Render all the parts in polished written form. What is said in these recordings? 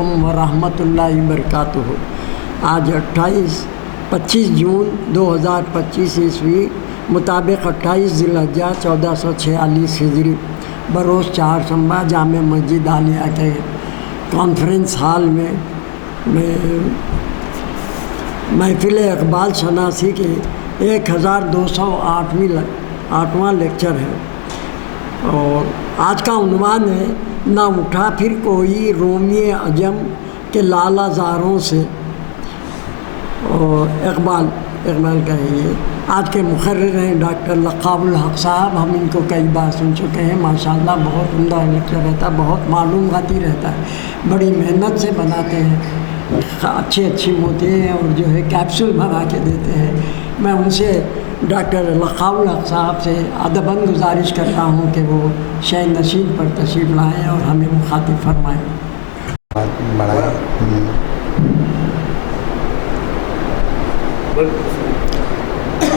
علیکم ورحمۃ اللہ وبرکاتہ۔ آج 25 جون 2025 عیسوی مطابق 28 ذی الحجہ 1446 ہجری بروز چہارشنبہ جامع مسجد عالیہ کے کانفرنس ہال میں محفل اقبال شناسی کے 1208واں لیکچر ہے، اور آج کا عنوان ہے نہ اٹھا پھر کوئی رومی عجم کے لالا زاروں سے، اور اقبال کا ہے یہ۔ آج کے مقرر ہیں ڈاکٹر لقاب الحق صاحب، ہم ان کو کئی بار سن چکے ہیں، ماشاءاللہ بہت عمدہ لیکچر رہتا ہے، بہت معلوماتی رہتا ہے، بڑی محنت سے بناتے ہیں، اچھی ہوتے ہیں اور جو ہے کیپسول بنا کے دیتے ہیں۔ میں ان سے ڈاکٹر لقاب الحق صاحب سے ادباً گزارش کرتا ہوں کہ وہ شہ نشین پر تشریف لائیں اور ہمیں مخاطب فرمائیں۔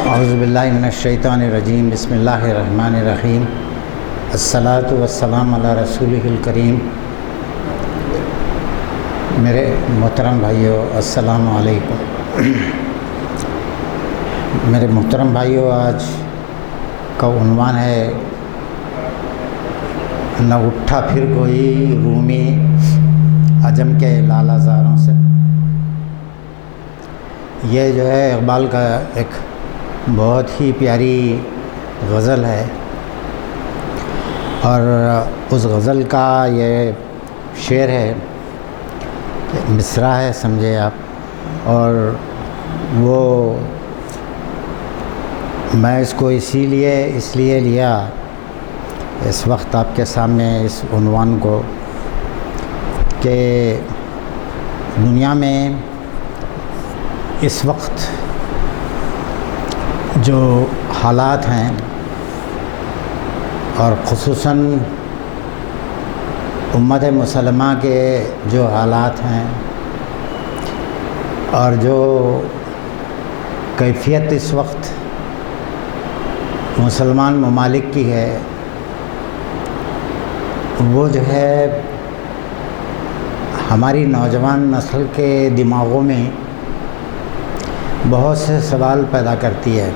اعوذ باللہ من الشیطان الرجیم، بسم اللہ الرحمن الرحیم، الصلاۃ والسلام علی رسولہ الکریم۔ میرے محترم بھائیوں، السلام علیکم۔ میرے محترم بھائیوں، آج کا عنوان ہے نہ اٹھا پھر کوئی رومی عجم کے لالا زاروں سے۔ یہ جو ہے اقبال کا ایک بہت ہی پیاری غزل ہے، اور اس غزل کا یہ شعر ہے، مصرع ہے سمجھے آپ، اور وہ میں اس کو اس لیے لیا اس وقت آپ کے سامنے اس عنوان کو، کہ دنیا میں اس وقت جو حالات ہیں، اور خصوصاً امت مسلمہ کے جو حالات ہیں، اور جو کیفیت اس وقت مسلمان ممالک کی ہے، وہ جو ہے ہماری نوجوان نسل کے دماغوں میں بہت سے سوال پیدا کرتی ہے۔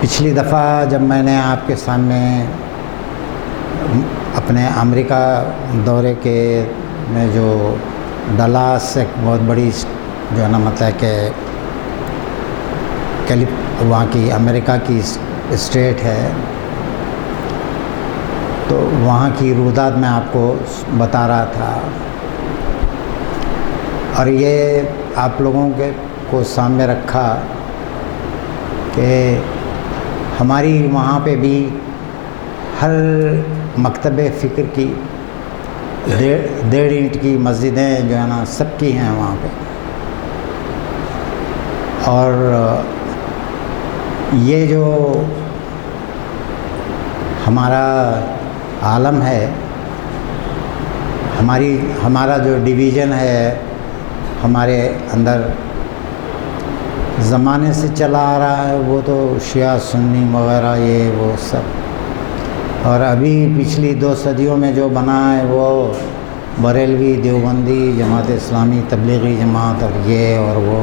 پچھلی دفعہ جب میں نے آپ کے سامنے اپنے امریکہ دورے کے میں جو ڈلاس ایک بہت بڑی جو ہے نا مطلب کہ وہاں کی امریکہ کی اسٹیٹ ہے، تو وہاں کی رویداد میں آپ کو بتا رہا تھا، اور یہ آپ لوگوں کو سامنے رکھا کہ ہماری وہاں پہ بھی ہر مکتب فکر کی 1.5 اینٹ کی مسجدیں جو ہے نا سب کی ہیں وہاں پہ، اور یہ جو ہمارا عالم ہے، ہمارا جو ڈویژن ہے ہمارے اندر زمانے سے چلا آ رہا ہے، وہ تو شیعہ سنی وغیرہ یہ وہ سب، اور ابھی پچھلی 2 صدیوں میں جو بنا ہے وہ بریلوی، دیوبندی، جماعت اسلامی، تبلیغی جماعت، اور یہ اور وہ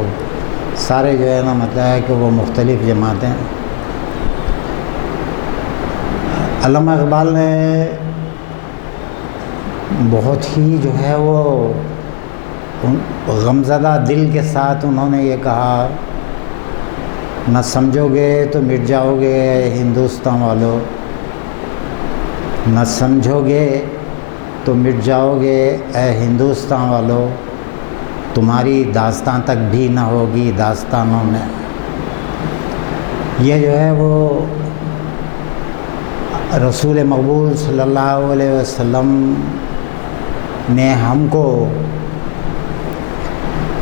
سارے جو ہے نا مطلب ہے کہ وہ مختلف جماعتیں۔ علامہ اقبال نے بہت ہی جو ہے وہ غمزدہ دل کے ساتھ انہوں نے یہ کہا، نہ سمجھو گے تو مٹ جاؤ گے ہندوستان والو، نہ سمجھو گے تو مٹ جاؤ گے اے ہندوستان والو، تمہاری داستان تک بھی نہ ہوگی داستانوں میں۔ یہ جو ہے وہ رسول مقبول صلی اللہ علیہ وسلم نے ہم کو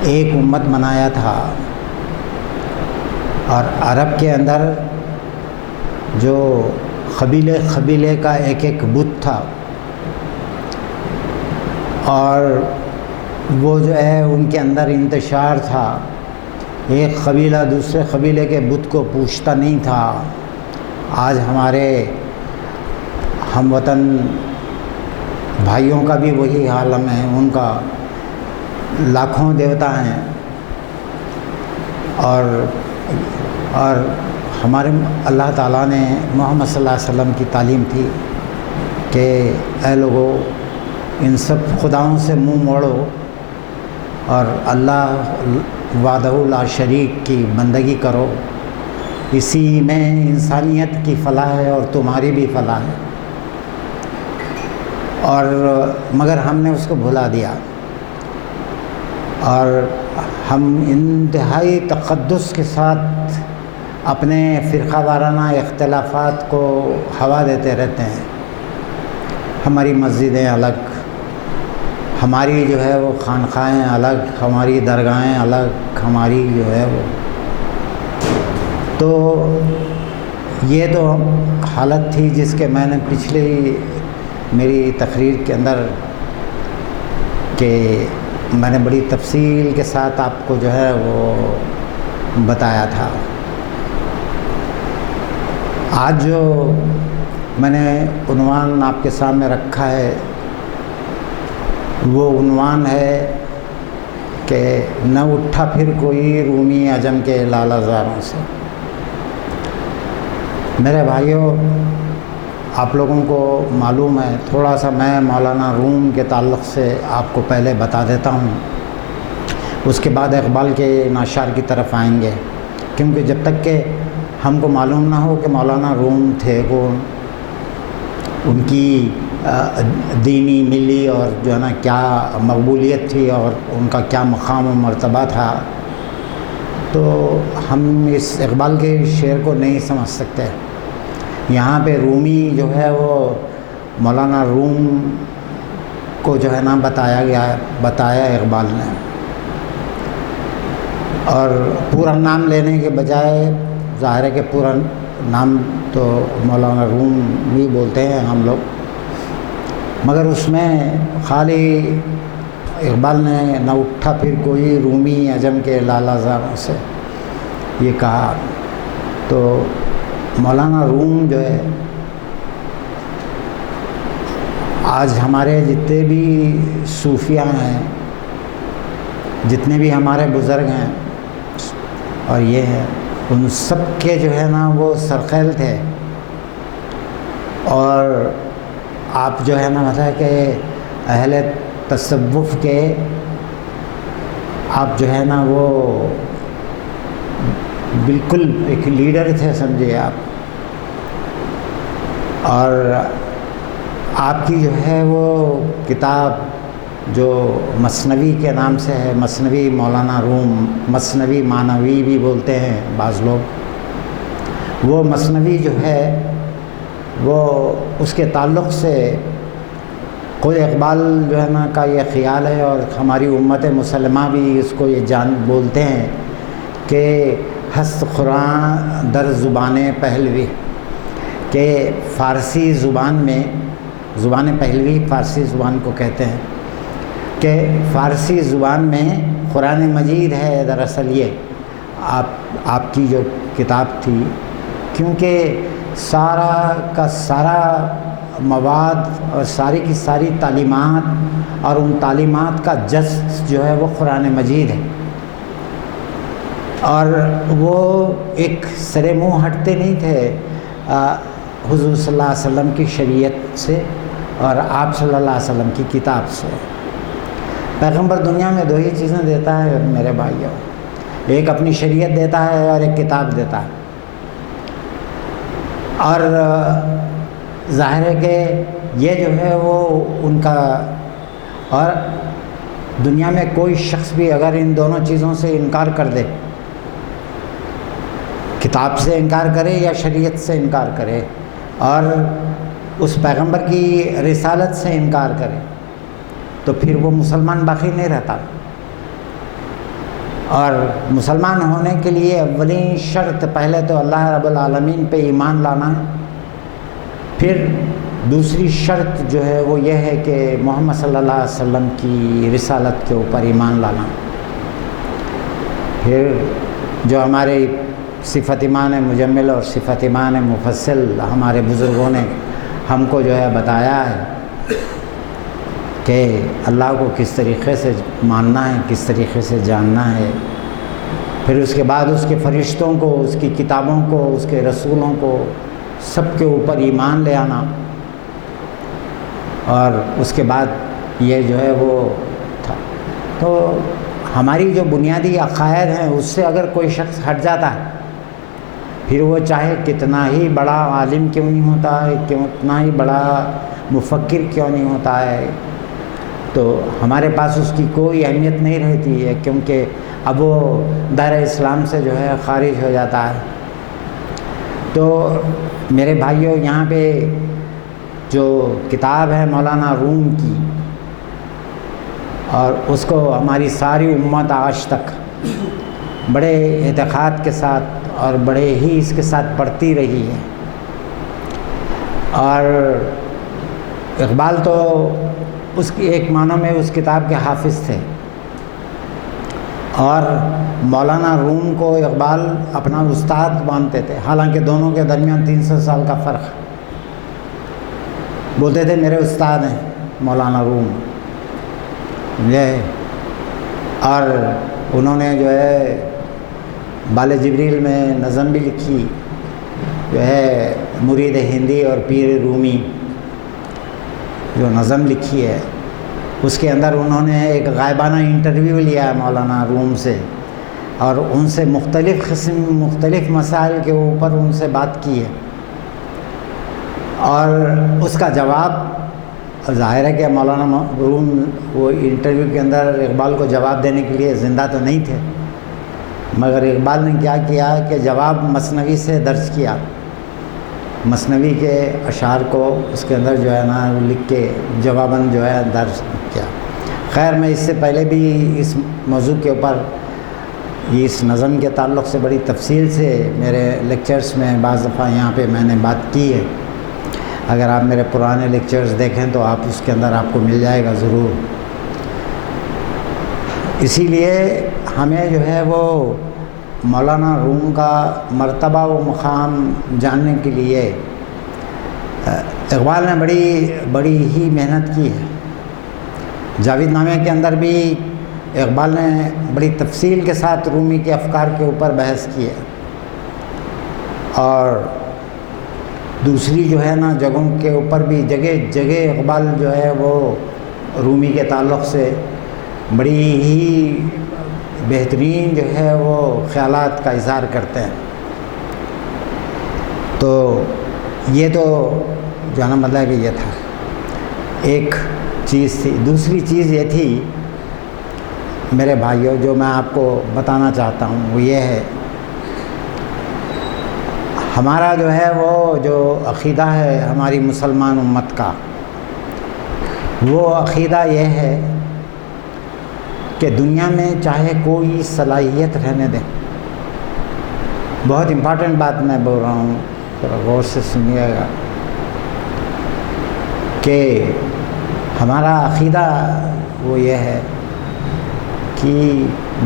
ایک امت بنایا تھا، اور عرب کے اندر جو قبیلے کا ایک بت تھا، اور وہ جو ہے ان کے اندر انتشار تھا، ایک قبیلہ دوسرے قبیلے کے بت کو پوچھتا نہیں تھا۔ آج ہمارے ہم وطن بھائیوں کا بھی وہی عالم ہے، ان کا لاکھوں دیوتا ہیں، اور ہمارے اللہ تعالیٰ نے محمد صلی اللہ علیہ وسلم کی تعلیم تھی کہ اے لوگو ان سب خداؤں سے منہ موڑو اور اللہ وحدہ لا شریک کی بندگی کرو، اسی میں انسانیت کی فلاح ہے اور تمہاری بھی فلاح ہے۔ اور مگر ہم نے اس کو بھلا دیا، اور ہم انتہائی تقدس کے ساتھ اپنے فرقہ وارانہ اختلافات کو ہوا دیتے رہتے ہیں۔ ہماری مسجدیں الگ، ہماری جو ہے وہ خانقاہیں الگ، ہماری درگاہیں الگ، ہماری جو ہے وہ، تو یہ تو حالت تھی جس کے میں نے پچھلی میری تقریر کے اندر کہ میں نے بڑی تفصیل کے ساتھ آپ کو جو ہے وہ بتایا تھا۔ آج جو میں نے عنوان آپ کے سامنے رکھا ہے وہ عنوان ہے کہ نہ اٹھا پھر کوئی رومی عجم کے لالہ زاروں سے۔ میرے بھائیوں، آپ لوگوں کو معلوم ہے، تھوڑا سا میں مولانا روم کے تعلق سے آپ کو پہلے بتا دیتا ہوں، اس کے بعد اقبال کے ناشار کی طرف آئیں گے، کیونکہ جب تک کہ ہم کو معلوم نہ ہو کہ مولانا روم تھے کون، ان کی دینی ملی اور جو ہے نا کیا مقبولیت تھی اور ان کا کیا مقام و مرتبہ تھا، تو ہم اس اقبال کے شعر کو نہیں سمجھ سکتے۔ یہاں پہ رومی جو ہے وہ مولانا روم کو جو ہے نا بتایا اقبال نے، اور پورا نام لینے کے بجائے ظاہر ہے کہ پورا نام تو مولانا روم بھی بولتے ہیں ہم لوگ، مگر اس میں خالی اقبال نے نہ اٹھا پھر کوئی رومی عجم کے لالہ زاروں سے یہ کہا۔ تو مولانا روم جو ہے، آج ہمارے جتنے بھی صوفیاء ہیں، جتنے بھی ہمارے بزرگ ہیں اور یہ ہیں، ان سب کے جو ہے نا وہ سرخیل تھے، اور آپ جو ہے نا مطلب کہ اہل تصوف کے آپ جو ہے نا وہ بالکل ایک لیڈر تھے سمجھے آپ، اور آپ کی جو ہے وہ کتاب جو مثنوی کے نام سے ہے، مثنوی مولانا روم، مثنوی مانوی بھی بولتے ہیں بعض لوگ، وہ مثنوی جو ہے وہ اس کے تعلق سے خود اقبال جو ہے نا کا یہ خیال ہے، اور ہماری امت مسلمہ بھی اس کو یہ جان بولتے ہیں کہ ہست قرآن در زبان پہلوی، کہ فارسی زبان میں، زبان پہلوی فارسی زبان کو کہتے ہیں، کہ فارسی زبان میں قرآن مجید ہے دراصل یہ آپ کی جو کتاب تھی، کیونکہ سارا کا سارا مواد اور ساری کی ساری تعلیمات اور ان تعلیمات کا جز جو ہے وہ قرآن مجید ہے، اور وہ ایک سرے منہ ہٹتے نہیں تھے حضور صلی اللہ علیہ وسلم کی شریعت سے اور آپ صلی اللہ علیہ وسلم کی کتاب سے۔ پیغمبر دنیا میں دو ہی چیزیں دیتا ہے میرے بھائیوں، ایک اپنی شریعت دیتا ہے اور ایک کتاب دیتا ہے، اور ظاہر ہے کہ یہ جو ہے وہ ان کا، اور دنیا میں کوئی شخص بھی اگر ان دونوں چیزوں سے انکار کر دے، کتاب سے انکار کرے یا شریعت سے انکار کرے اور اس پیغمبر کی رسالت سے انکار کرے، تو پھر وہ مسلمان باقی نہیں رہتا۔ اور مسلمان ہونے کے لیے اولین شرط پہلے تو اللہ رب العالمین پہ ایمان لانا ہے، پھر دوسری شرط جو ہے وہ یہ ہے کہ محمد صلی اللہ علیہ وسلم کی رسالت کے اوپر ایمان لانا۔ پھر جو ہمارے صفت ایمان مجمل اور صفت ایمان مفصل ہمارے بزرگوں نے ہم کو جو ہے بتایا ہے کہ اللہ کو کس طریقے سے ماننا ہے، کس طریقے سے جاننا ہے، پھر اس کے بعد اس کے فرشتوں کو، اس کی کتابوں کو، اس کے رسولوں کو، سب کے اوپر ایمان لے آنا، اور اس کے بعد یہ جو ہے وہ تھا۔ تو ہماری جو بنیادی عقائد ہیں اس سے اگر کوئی شخص ہٹ جاتا ہے، پھر وہ چاہے کتنا ہی بڑا عالم کیوں نہیں ہوتا ہے، کتنا ہی بڑا مفکر کیوں نہیں ہوتا ہے، تو ہمارے پاس اس کی کوئی اہمیت نہیں رہتی ہے، کیونکہ اب وہ دائرہ اسلام سے جو ہے خارج ہو جاتا ہے۔ تو میرے بھائیوں، یہاں پہ جو کتاب ہے مولانا روم کی، اور اس کو ہماری ساری امت آج تک بڑے اعتقاد کے ساتھ اور بڑے ہی اس کے ساتھ پڑھتی رہی ہے، اور اقبال تو اس کی ایک معنوں میں اس کتاب کے حافظ تھے، اور مولانا روم کو اقبال اپنا استاد مانتے تھے، حالانکہ دونوں کے درمیان 300 سال کا فرق ہے۔ بولتے تھے میرے استاد ہیں مولانا روم یہ، اور انہوں نے جو ہے بال جبریل میں نظم بھی لکھی، جو ہے مرید ہندی اور پیر رومی جو نظم لکھی ہے، اس کے اندر انہوں نے ایک غائبانہ انٹرویو لیا ہے مولانا روم سے، اور ان سے مختلف مسائل کے اوپر ان سے بات کی ہے، اور اس کا جواب ظاہر ہے کہ مولانا روم وہ انٹرویو کے اندر اقبال کو جواب دینے کے لیے زندہ تو نہیں تھے، مگر اقبال نے کیا کیا کہ جواب مثنوی سے درج کیا، مثنوی کے اشعار کو اس کے اندر جو ہے نا لکھ کے جواباً جو ہے درج کیا۔ خیر، میں اس سے پہلے بھی اس موضوع کے اوپر اس نظم کے تعلق سے بڑی تفصیل سے میرے لیکچرز میں بعض دفعہ یہاں پہ میں نے بات کی ہے، اگر آپ میرے پرانے لیکچرز دیکھیں تو آپ اس کے اندر آپ کو مل جائے گا ضرور۔ اسی لیے ہمیں جو ہے وہ مولانا روم کا مرتبہ و مقام جاننے کے لیے اقبال نے بڑی ہی محنت کی ہے۔ جاوید نامے کے اندر بھی اقبال نے بڑی تفصیل کے ساتھ رومی کے افکار کے اوپر بحث کی ہے، اور دوسری جو ہے نا جگہوں کے اوپر بھی جگہ جگہ اقبال جو ہے وہ رومی کے تعلق سے بڑی ہی بہترین جو ہے وہ خیالات کا اظہار کرتے ہیں۔ تو یہ تو جو ہے نا مطلب کہ یہ تھا، ایک چیز تھی۔ دوسری چیز یہ تھی میرے بھائیوں، جو میں آپ کو بتانا چاہتا ہوں وہ یہ ہے، ہمارا جو ہے وہ جو عقیدہ ہے ہماری مسلمان امت کا، وہ عقیدہ یہ ہے کہ دنیا میں چاہے کوئی صلاحیت رہنے دیں، بہت امپارٹنٹ بات میں بول رہا ہوں، ذرا غور سے سنیے گا، کہ ہمارا عقیدہ وہ یہ ہے کہ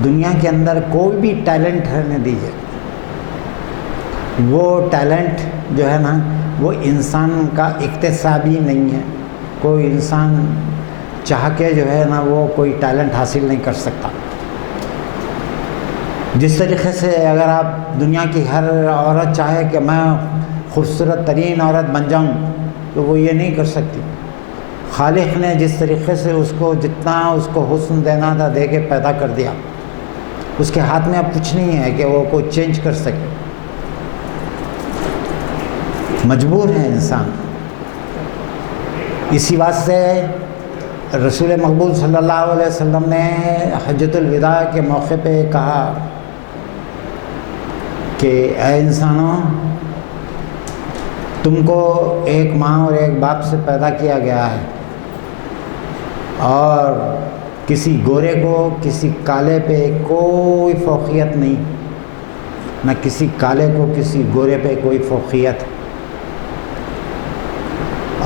دنیا کے اندر کوئی بھی ٹیلنٹ رہنے دیجیے، وہ ٹیلنٹ جو ہے نا وہ انسان کا اکتسابی نہیں ہے، کوئی انسان چاہ کے جو ہے نا وہ کوئی ٹیلنٹ حاصل نہیں کر سکتا۔ جس طریقے سے اگر آپ دنیا کی ہر عورت چاہے کہ میں خوبصورت ترین عورت بن جاؤں تو وہ یہ نہیں کر سکتی۔ خالق نے جس طریقے سے اس کو جتنا اس کو حسن دینا تھا دے کے پیدا کر دیا، اس کے ہاتھ میں اب کچھ نہیں ہے کہ وہ کوئی چینج کر سکے، مجبور ہے انسان۔ اسی واسطے رسول مقبول صلی اللہ علیہ وسلم نے حجۃ الوداع کے موقع پہ کہا کہ اے انسانوں، تم کو ایک ماں اور ایک باپ سے پیدا کیا گیا ہے، اور کسی گورے کو کسی کالے پہ کوئی فوقیت نہیں، نہ کسی کالے کو کسی گورے پہ کوئی فوقیت،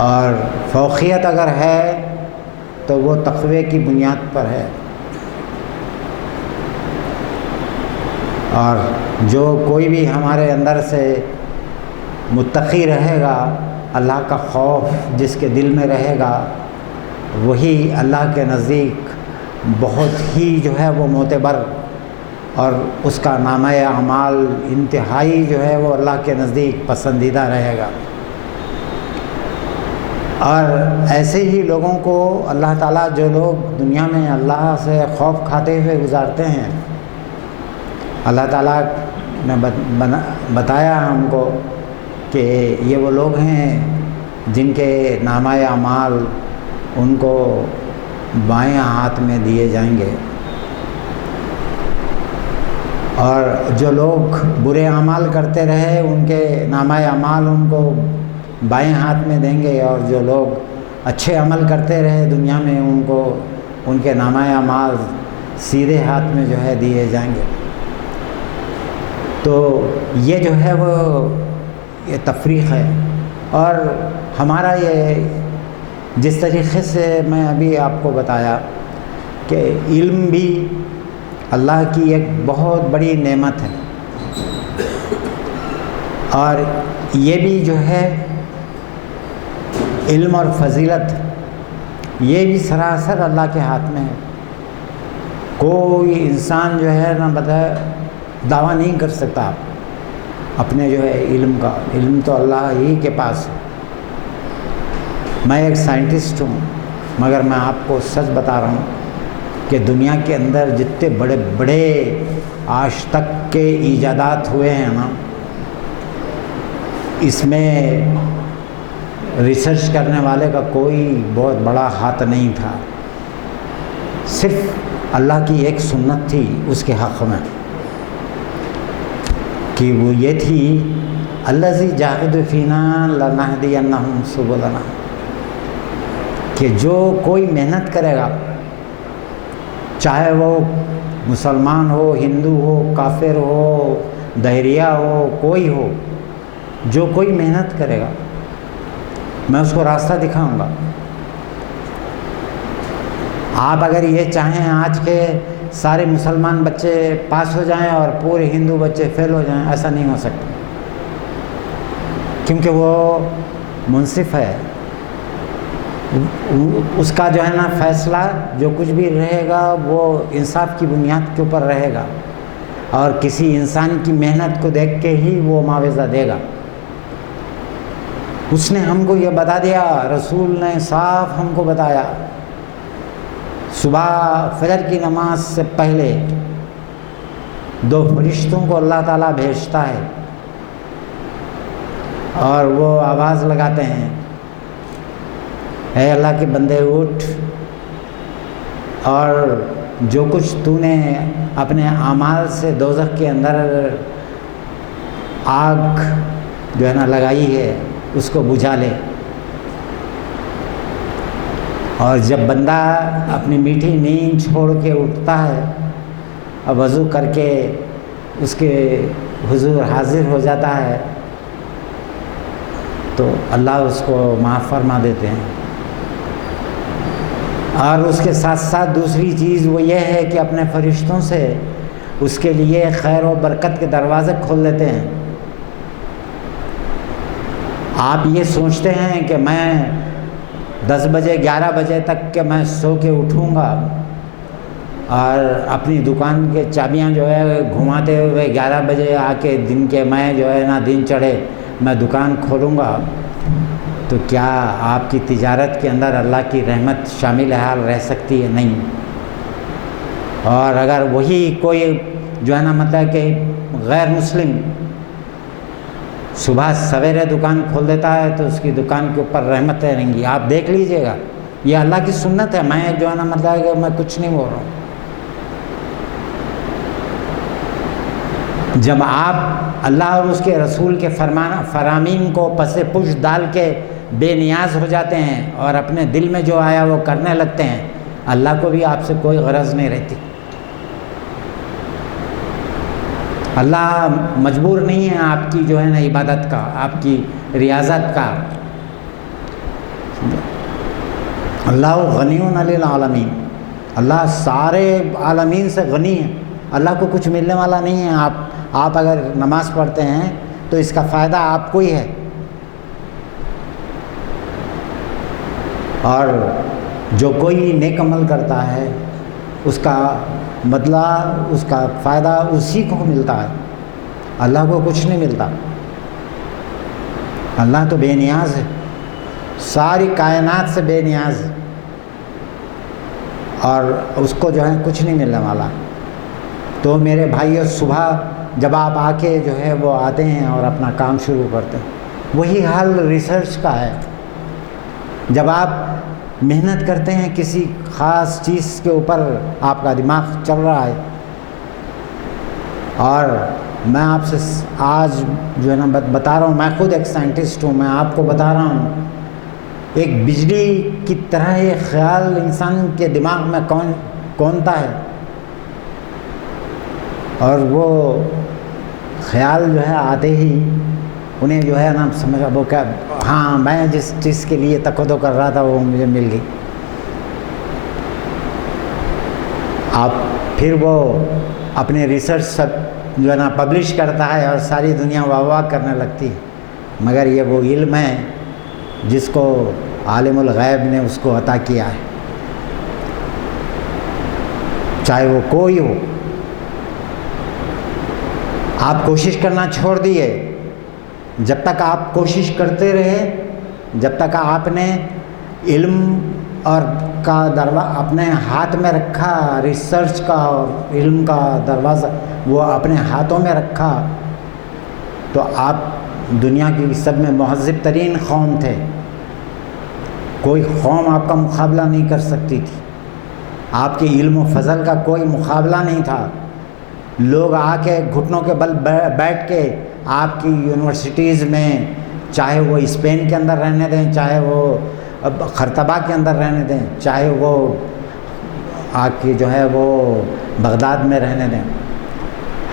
اور فوقیت اگر ہے تو وہ تقوی کی بنیاد پر ہے، اور جو کوئی بھی ہمارے اندر سے متقی رہے گا، اللہ کا خوف جس کے دل میں رہے گا، وہی اللہ کے نزدیک بہت ہی جو ہے وہ معتبر، اور اس کا نامہ اعمال انتہائی جو ہے وہ اللہ کے نزدیک پسندیدہ رہے گا۔ اور ایسے ہی لوگوں کو اللہ تعالیٰ، جو لوگ دنیا میں اللہ سے خوف کھاتے ہوئے گزارتے ہیں، اللہ تعالیٰ نے بتایا ہم کو کہ یہ وہ لوگ ہیں جن کے نامہ اعمال ان کو بائیں ہاتھ میں دیے جائیں گے، اور جو لوگ برے اعمال کرتے رہے ان کے نامہ اعمال ان کو بائیں ہاتھ میں دیں گے، اور جو لوگ اچھے عمل کرتے رہے دنیا میں ان کو ان کے نامہ اعمال سیدھے ہاتھ میں جو ہے دیے جائیں گے۔ تو یہ جو ہے وہ یہ تفریق ہے، اور ہمارا یہ جس طریقے سے میں ابھی آپ کو بتایا کہ علم بھی اللہ کی ایک بہت بڑی نعمت ہے، اور یہ بھی جو ہے علم اور فضیلت یہ بھی سراسر اللہ کے ہاتھ میں ہے۔ کوئی انسان جو ہے نہ بتائے دعویٰ نہیں کر سکتا اپنے جو ہے علم کا، علم تو اللہ ہی کے پاس ہے۔ میں ایک سائنٹسٹ ہوں، مگر میں آپ کو سچ بتا رہا ہوں کہ دنیا کے اندر جتنے بڑے بڑے آج تک کے ایجادات ہوئے ہیں نا، اس میں ریسرچ کرنے والے کا کوئی بہت بڑا ہاتھ نہیں تھا، صرف اللہ کی ایک سنت تھی اس کے حق میں، کہ وہ یہ تھی الذی جاہد فینا لنہدینہم سبلنا، کہ جو کوئی محنت کرے گا، چاہے وہ مسلمان ہو، ہندو ہو، کافر ہو، دہریہ ہو، کوئی ہو، جو کوئی محنت کرے گا میں اس کو راستہ دکھاؤں گا۔ آپ اگر یہ چاہیں آج کے سارے مسلمان بچے پاس ہو جائیں اور پورے ہندو بچے فیل ہو جائیں، ایسا نہیں ہو سکتا، کیونکہ وہ منصف ہے، اس کا جو ہے نا فیصلہ جو کچھ بھی رہے گا وہ انصاف کی بنیاد کے اوپر رہے گا، اور کسی انسان کی محنت کو دیکھ کے ہی وہ معاوضہ دے گا۔ اس نے ہم کو یہ بتا دیا، رسول نے صاف ہم کو بتایا، صبح فجر کی نماز سے پہلے 2 فرشتوں کو اللہ تعالیٰ بھیجتا ہے، اور وہ آواز لگاتے ہیں، اے اللہ کے بندے اٹھ، اور جو کچھ تو نے اپنے اعمال سے دوزخ کے اندر آگ جو ہے نا لگائی ہے اس کو بجھا لے۔ اور جب بندہ اپنی میٹھی نیند چھوڑ کے اٹھتا ہے اور وضو کر کے اس کے حضور حاضر ہو جاتا ہے تو اللہ اس کو معاف فرما دیتے ہیں۔ اور اس کے ساتھ ساتھ دوسری چیز وہ یہ ہے کہ اپنے فرشتوں سے اس کے لیے خیر و برکت کے دروازے کھول دیتے ہیں۔ آپ یہ سوچتے ہیں کہ میں 10 بجے 11 بجے تک کہ میں سو کے اٹھوں گا اور اپنی دکان کے چابیاں جو ہے گھماتے ہوئے 11 بجے آ کے دن کے میں جو ہے نا دن چڑھے میں دکان کھولوں گا، تو کیا آپ کی تجارت کے اندر اللہ کی رحمت شامل حال رہ سکتی ہے؟ نہیں۔ اور اگر وہی کوئی جو ہے نا مطلب کہ غیر مسلم صبح سویرے دکان کھول دیتا ہے تو اس کی دکان کے اوپر رحمتیں رہیں گی، آپ دیکھ لیجئے گا، یہ اللہ کی سنت ہے، میں جو ہے نا مطلب کہ میں کچھ نہیں بول رہا ہوں۔ جب آپ اللہ اور اس کے رسول کے فرامین کو پس پش ڈال کے بے نیاز ہو جاتے ہیں اور اپنے دل میں جو آیا وہ کرنے لگتے ہیں، اللہ کو بھی آپ سے کوئی غرض نہیں رہتی۔ اللہ مجبور نہیں ہے آپ کی جو ہے نا عبادت کا، آپ کی ریاضت کا۔ اللہ غنی علی العالمین، اللہ سارے عالمین سے غنی ہے، اللہ کو کچھ ملنے والا نہیں ہے۔ آپ اگر نماز پڑھتے ہیں تو اس کا فائدہ آپ کو ہی ہے، اور جو کوئی نیک عمل کرتا ہے اس کا بدلہ، اس کا فائدہ اسی کو ملتا ہے، اللہ کو کچھ نہیں ملتا۔ اللہ تو بے نیاز ہے، ساری کائنات سے بے نیاز ہے، اور اس کو جو ہے کچھ نہیں ملنے والا۔ تو میرے بھائیو، صبح جب آپ آ کے جو ہے وہ آتے ہیں اور اپنا کام شروع کرتے ہیں، وہی حال ریسرچ کا ہے۔ جب آپ محنت کرتے ہیں کسی خاص چیز کے اوپر، آپ کا دماغ چل رہا ہے، اور میں آپ سے آج جو ہے نا بتا رہا ہوں، میں خود ایک سائنٹسٹ ہوں، میں آپ کو بتا رہا ہوں، ایک بجلی کی طرح یہ خیال انسان کے دماغ میں کونتا ہے، اور وہ خیال جو ہے آتے ہی انہیں جو ہے نا سمجھا وہ کیا، ہاں میں جس چیز کے لیے تقاضا کر رہا تھا وہ مجھے مل گئی۔ آپ پھر وہ اپنے ریسرچ سب جو ہے نا پبلش کرتا ہے اور ساری دنیا واہ واہ کرنے لگتی ہے، مگر یہ وہ علم ہے جس کو عالم الغیب نے اس کو عطا کیا ہے، چاہے وہ کوئی ہو۔ آپ کوشش کرنا چھوڑ دیے، جب تک آپ کوشش کرتے رہے، جب تک آپ نے علم اور کا دروازہ اپنے ہاتھ میں رکھا، ریسرچ کا اور علم کا دروازہ وہ اپنے ہاتھوں میں رکھا، تو آپ دنیا کی سب میں مہذب ترین قوم تھے، کوئی قوم آپ کا مقابلہ نہیں کر سکتی تھی، آپ کے علم و فضل کا کوئی مقابلہ نہیں تھا۔ لوگ آ کے گھٹنوں کے بل بیٹھ کے آپ کی یونیورسٹیز میں، چاہے وہ اسپین کے اندر رہنے دیں، چاہے وہ خرطبہ کے اندر رہنے دیں، چاہے وہ آ کے جو ہے وہ بغداد میں رہنے دیں،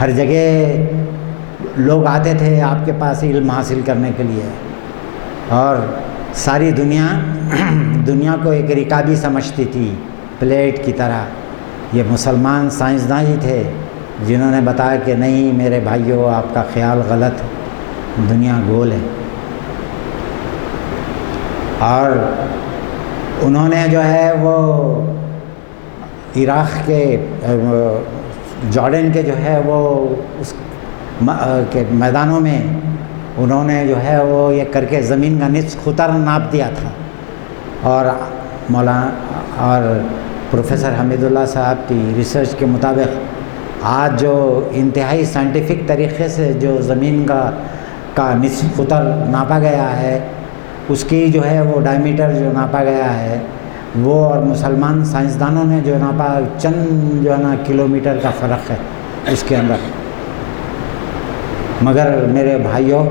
ہر جگہ لوگ آتے تھے آپ کے پاس علم حاصل کرنے کے لیے، اور ساری دنیا کو ایک رکابی سمجھتی تھی، پلیٹ کی طرح۔ یہ مسلمان سائنسداں ہی تھے جنہوں نے بتایا کہ نہیں میرے بھائیوں، آپ کا خیال غلط ہے، دنیا گول ہے۔ اور انہوں نے جو ہے وہ عراق کے جارڈن کے جو ہے وہ اس کے میدانوں میں انہوں نے جو ہے وہ یہ کر کے زمین کا نصف قطر ناپ دیا تھا، اور مولانا اور پروفیسر حمید اللہ صاحب کی ریسرچ کے مطابق آج جو انتہائی سائنٹیفک طریقے سے جو زمین کا نصف قطر ناپا گیا ہے، اس کی جو ہے وہ ڈائمیٹر جو ناپا گیا ہے وہ، اور مسلمان سائنسدانوں نے جو ناپا چند جو ہے نا کلومیٹر کا فرق ہے اس کے اندر۔ مگر میرے بھائیوں،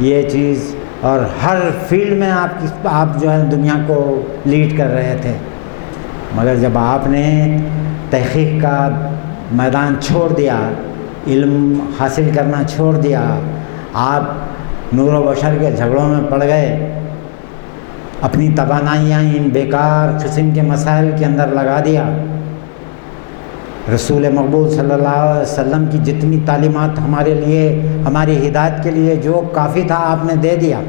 یہ چیز اور ہر فیلڈ میں آپ جو ہے دنیا کو لیڈ کر رہے تھے، مگر جب آپ نے تحقیق کا میدان چھوڑ دیا، علم حاصل کرنا چھوڑ دیا، آپ نور و بشر کے جھگڑوں میں پڑ گئے، اپنی توانائیاں ان بیکار قسم کے مسائل کے اندر لگا دیا، رسول مقبول صلی اللہ علیہ وسلم کی جتنی تعلیمات ہمارے لیے، ہماری ہدایت کے لیے جو کافی تھا آپ نے دے دیا۔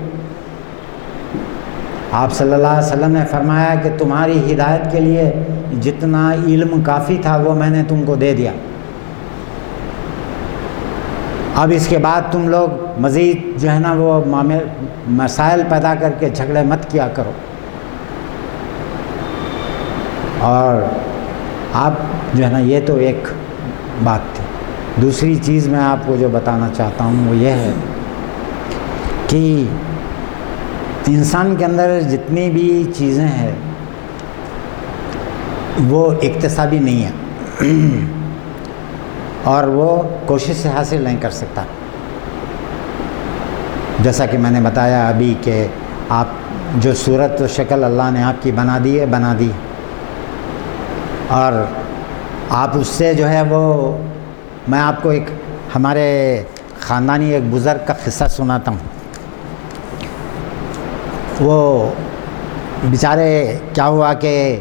آپ صلی اللہ علیہ وسلم نے فرمایا کہ تمہاری ہدایت کے لیے جتنا علم کافی تھا وہ میں نے تم کو دے دیا، اب اس کے بعد تم لوگ مزید جو ہے نا وہ مسائل پیدا کر کے جھگڑے مت کیا کرو۔ اور آپ جو ہے نا یہ تو ایک بات تھی۔ دوسری چیز میں آپ کو جو بتانا چاہتا ہوں وہ یہ ہے کہ انسان کے اندر جتنی بھی چیزیں ہیں وہ اکتسابی نہیں ہے، اور وہ کوشش سے حاصل نہیں کر سکتا۔ جیسا کہ میں نے بتایا ابھی کہ آپ جو صورت و شکل اللہ نے آپ کی بنا دی ہے، اور آپ اس سے جو ہے وہ، میں آپ کو ایک ہمارے خاندانی ایک بزرگ کا قصہ سناتا ہوں۔ وہ بیچارے کیا ہوا کہ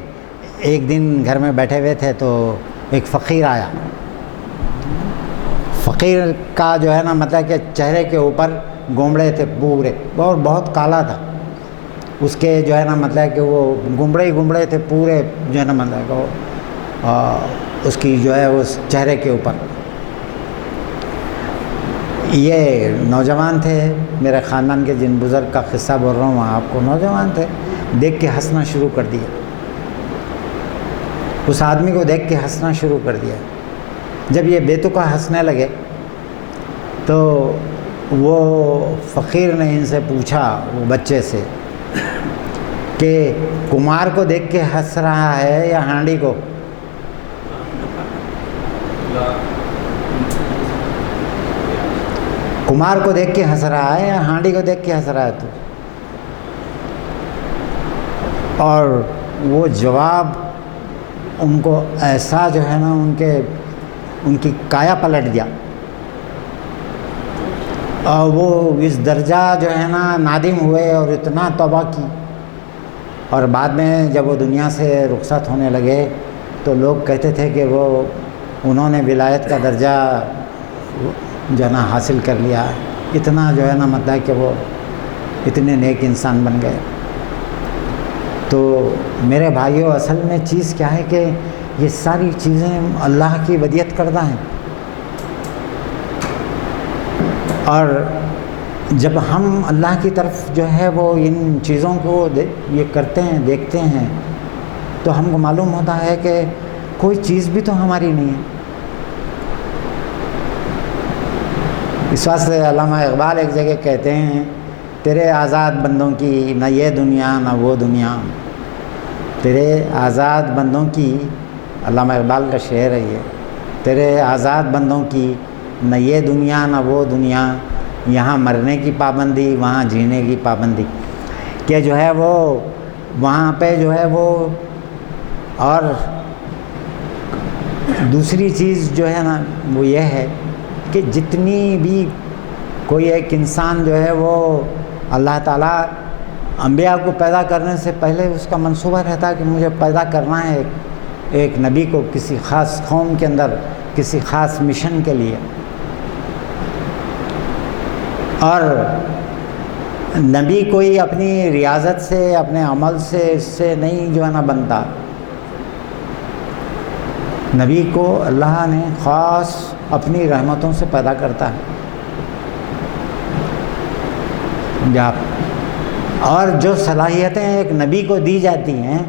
ایک دن گھر میں بیٹھے ہوئے تھے تو ایک فقیر آیا۔ فقیر کا جو ہے نا مطلب کہ چہرے کے اوپر گومڑے تھے پورے، اور بہت کالا تھا، اس کے جو ہے نا مطلب کہ وہ گمڑے تھے پورے جو ہے نا مطلب کہ اس کی جو ہے اس چہرے کے اوپر. یہ نوجوان تھے میرے خاندان کے، جن بزرگ کا قصہ بول رہا ہوں آپ کو، نوجوان تھے، دیکھ کے ہنسنا شروع کر دیا. اس آدمی کو دیکھ کے ہنسنا شروع کر دیا. جب یہ بے تکا ہنسنے لگے تو وہ فقیر نے ان سے پوچھا، وہ بچے سے، کہ کمار کو دیکھ کے ہنس رہا ہے یا ہانڈی کو؟ کمار کو دیکھ کے ہنس رہا ہے یا ہانڈی کو دیکھ کے ہنس رہا ہے تو؟ اور وہ جواب ان کو ایسا جو ہے نا ان کی کایا پلٹ گیا، اور وہ اس درجہ جو ہے نا نادم ہوئے اور اتنا توبہ کی. اور بعد میں جب وہ دنیا سے رخصت ہونے لگے تو لوگ کہتے تھے کہ انہوں نے ولایت کا درجہ جو ہے نا حاصل کر لیا، اتنا جو ہے نا مطلب کہ وہ اتنے نیک انسان بن گئے. تو میرے بھائیوں، اصل میں چیز کیا ہے کہ یہ ساری چیزیں اللہ کی ودیت کردہ ہیں. اور جب ہم اللہ کی طرف جو ہے وہ ان چیزوں کو یہ کرتے ہیں، دیکھتے ہیں، تو ہم کو معلوم ہوتا ہے کہ کوئی چیز بھی تو ہماری نہیں ہے. اس واسطے علامہ اقبال ایک جگہ کہتے ہیں، تیرے آزاد بندوں کی نہ یہ دنیا نہ وہ دنیا. تیرے آزاد بندوں کی، علامہ اقبال کا شعر ہے یہ، تیرے آزاد بندوں کی نہ یہ دنیا نہ وہ دنیا، یہاں مرنے کی پابندی وہاں جینے کی پابندی. کہ جو ہے وہ وہاں پہ جو ہے وہ، اور دوسری چیز جو ہے نا وہ یہ ہے کہ جتنی بھی کوئی ایک انسان جو ہے وہ اللہ تعالیٰ انبیاء کو پیدا کرنے سے پہلے اس کا منصوبہ رہتا ہے کہ مجھے پیدا کرنا ہے ایک نبی کو کسی خاص قوم کے اندر، کسی خاص مشن کے لیے. اور نبی کوئی اپنی ریاضت سے، اپنے عمل سے، اس سے نہیں جو ہے نا بنتا. نبی کو اللہ نے خاص اپنی رحمتوں سے پیدا کرتا ہے. اور جو صلاحیتیں ایک نبی کو دی جاتی ہیں،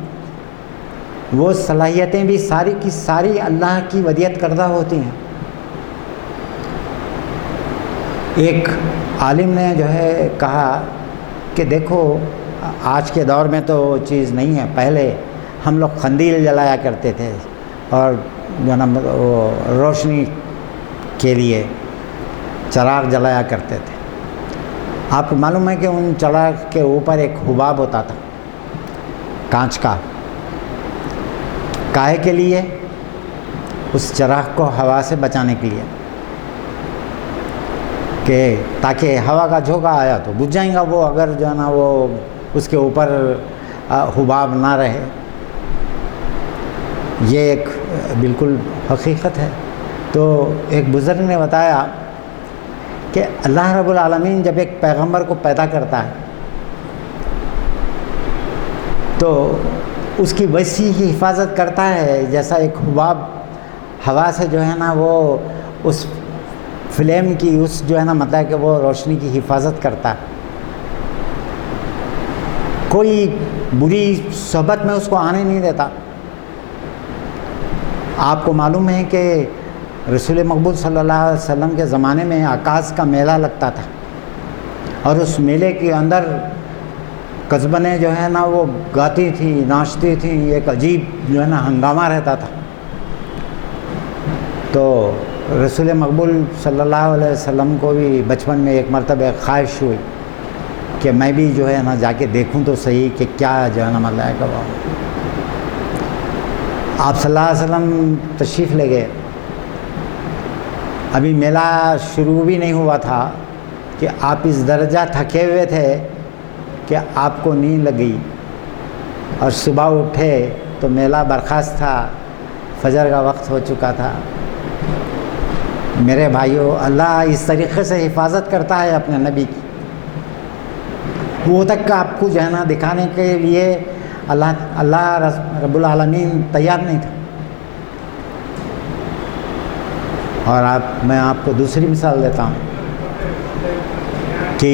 وہ صلاحیتیں بھی ساری کی ساری اللہ کی ودیت کردہ ہوتی ہیں. ایک عالم نے جو ہے کہا کہ دیکھو، آج کے دور میں تو وہ چیز نہیں ہے، پہلے ہم لوگ قندیل جلایا کرتے تھے اور جو نا وہ روشنی کے لیے چراغ جلایا کرتے تھے. آپ کو معلوم ہے کہ ان چراغ کے اوپر ایک حباب ہوتا تھا کانچ کا. کاہے کے لیے؟ اس چراغ کو ہوا سے بچانے کے لیے، کہ تاکہ ہوا کا جھونکا آیا تو بجھ جائیں گا وہ، اگر جو ہے نا وہ اس کے اوپر حباب نہ رہے. یہ ایک بالکل حقیقت ہے. تو ایک بزرگ نے بتایا کہ اللہ رب العالمین جب ایک پیغمبر کو پیدا کرتا ہے تو اس کی ویسی ہی حفاظت کرتا ہے جیسا ایک حباب ہوا سے جو ہے نا وہ اس فلیم کی، اس جو ہے نا مطلب کہ وہ روشنی کی حفاظت کرتا ہے. کوئی بری صحبت میں اس کو آنے نہیں دیتا. آپ کو معلوم ہے کہ رسول مقبول صلی اللہ علیہ وسلم کے زمانے میں عکاظ کا میلہ لگتا تھا، اور اس میلے کے اندر قصبنیں جو ہے نا وہ گاتی تھیں، ناچتی تھیں، ایک عجیب جو ہے نا ہنگامہ رہتا تھا. تو رسول مقبول صلی اللہ علیہ وسلم کو بھی بچپن میں ایک مرتبہ خواہش ہوئی کہ میں بھی جو ہے نا جا کے دیکھوں تو صحیح کہ کیا جو ہے نا مطلب ہے. آپ صلی اللہ علیہ وسلم تشریف لے گئے. ابھی میلہ شروع بھی نہیں ہوا تھا کہ آپ اس درجہ تھکے ہوئے تھے کہ آپ کو نیند لگ گئی، اور صبح اٹھے تو میلہ برخاست تھا، فجر کا وقت ہو چکا تھا. میرے بھائیوں، اللہ اس طریقے سے حفاظت کرتا ہے اپنے نبی کی. وہ تک آپ کو جو ہے نا دکھانے کے لیے اللہ رب العالمین تیار نہیں تھا. اور میں آپ کو دوسری مثال دیتا ہوں کہ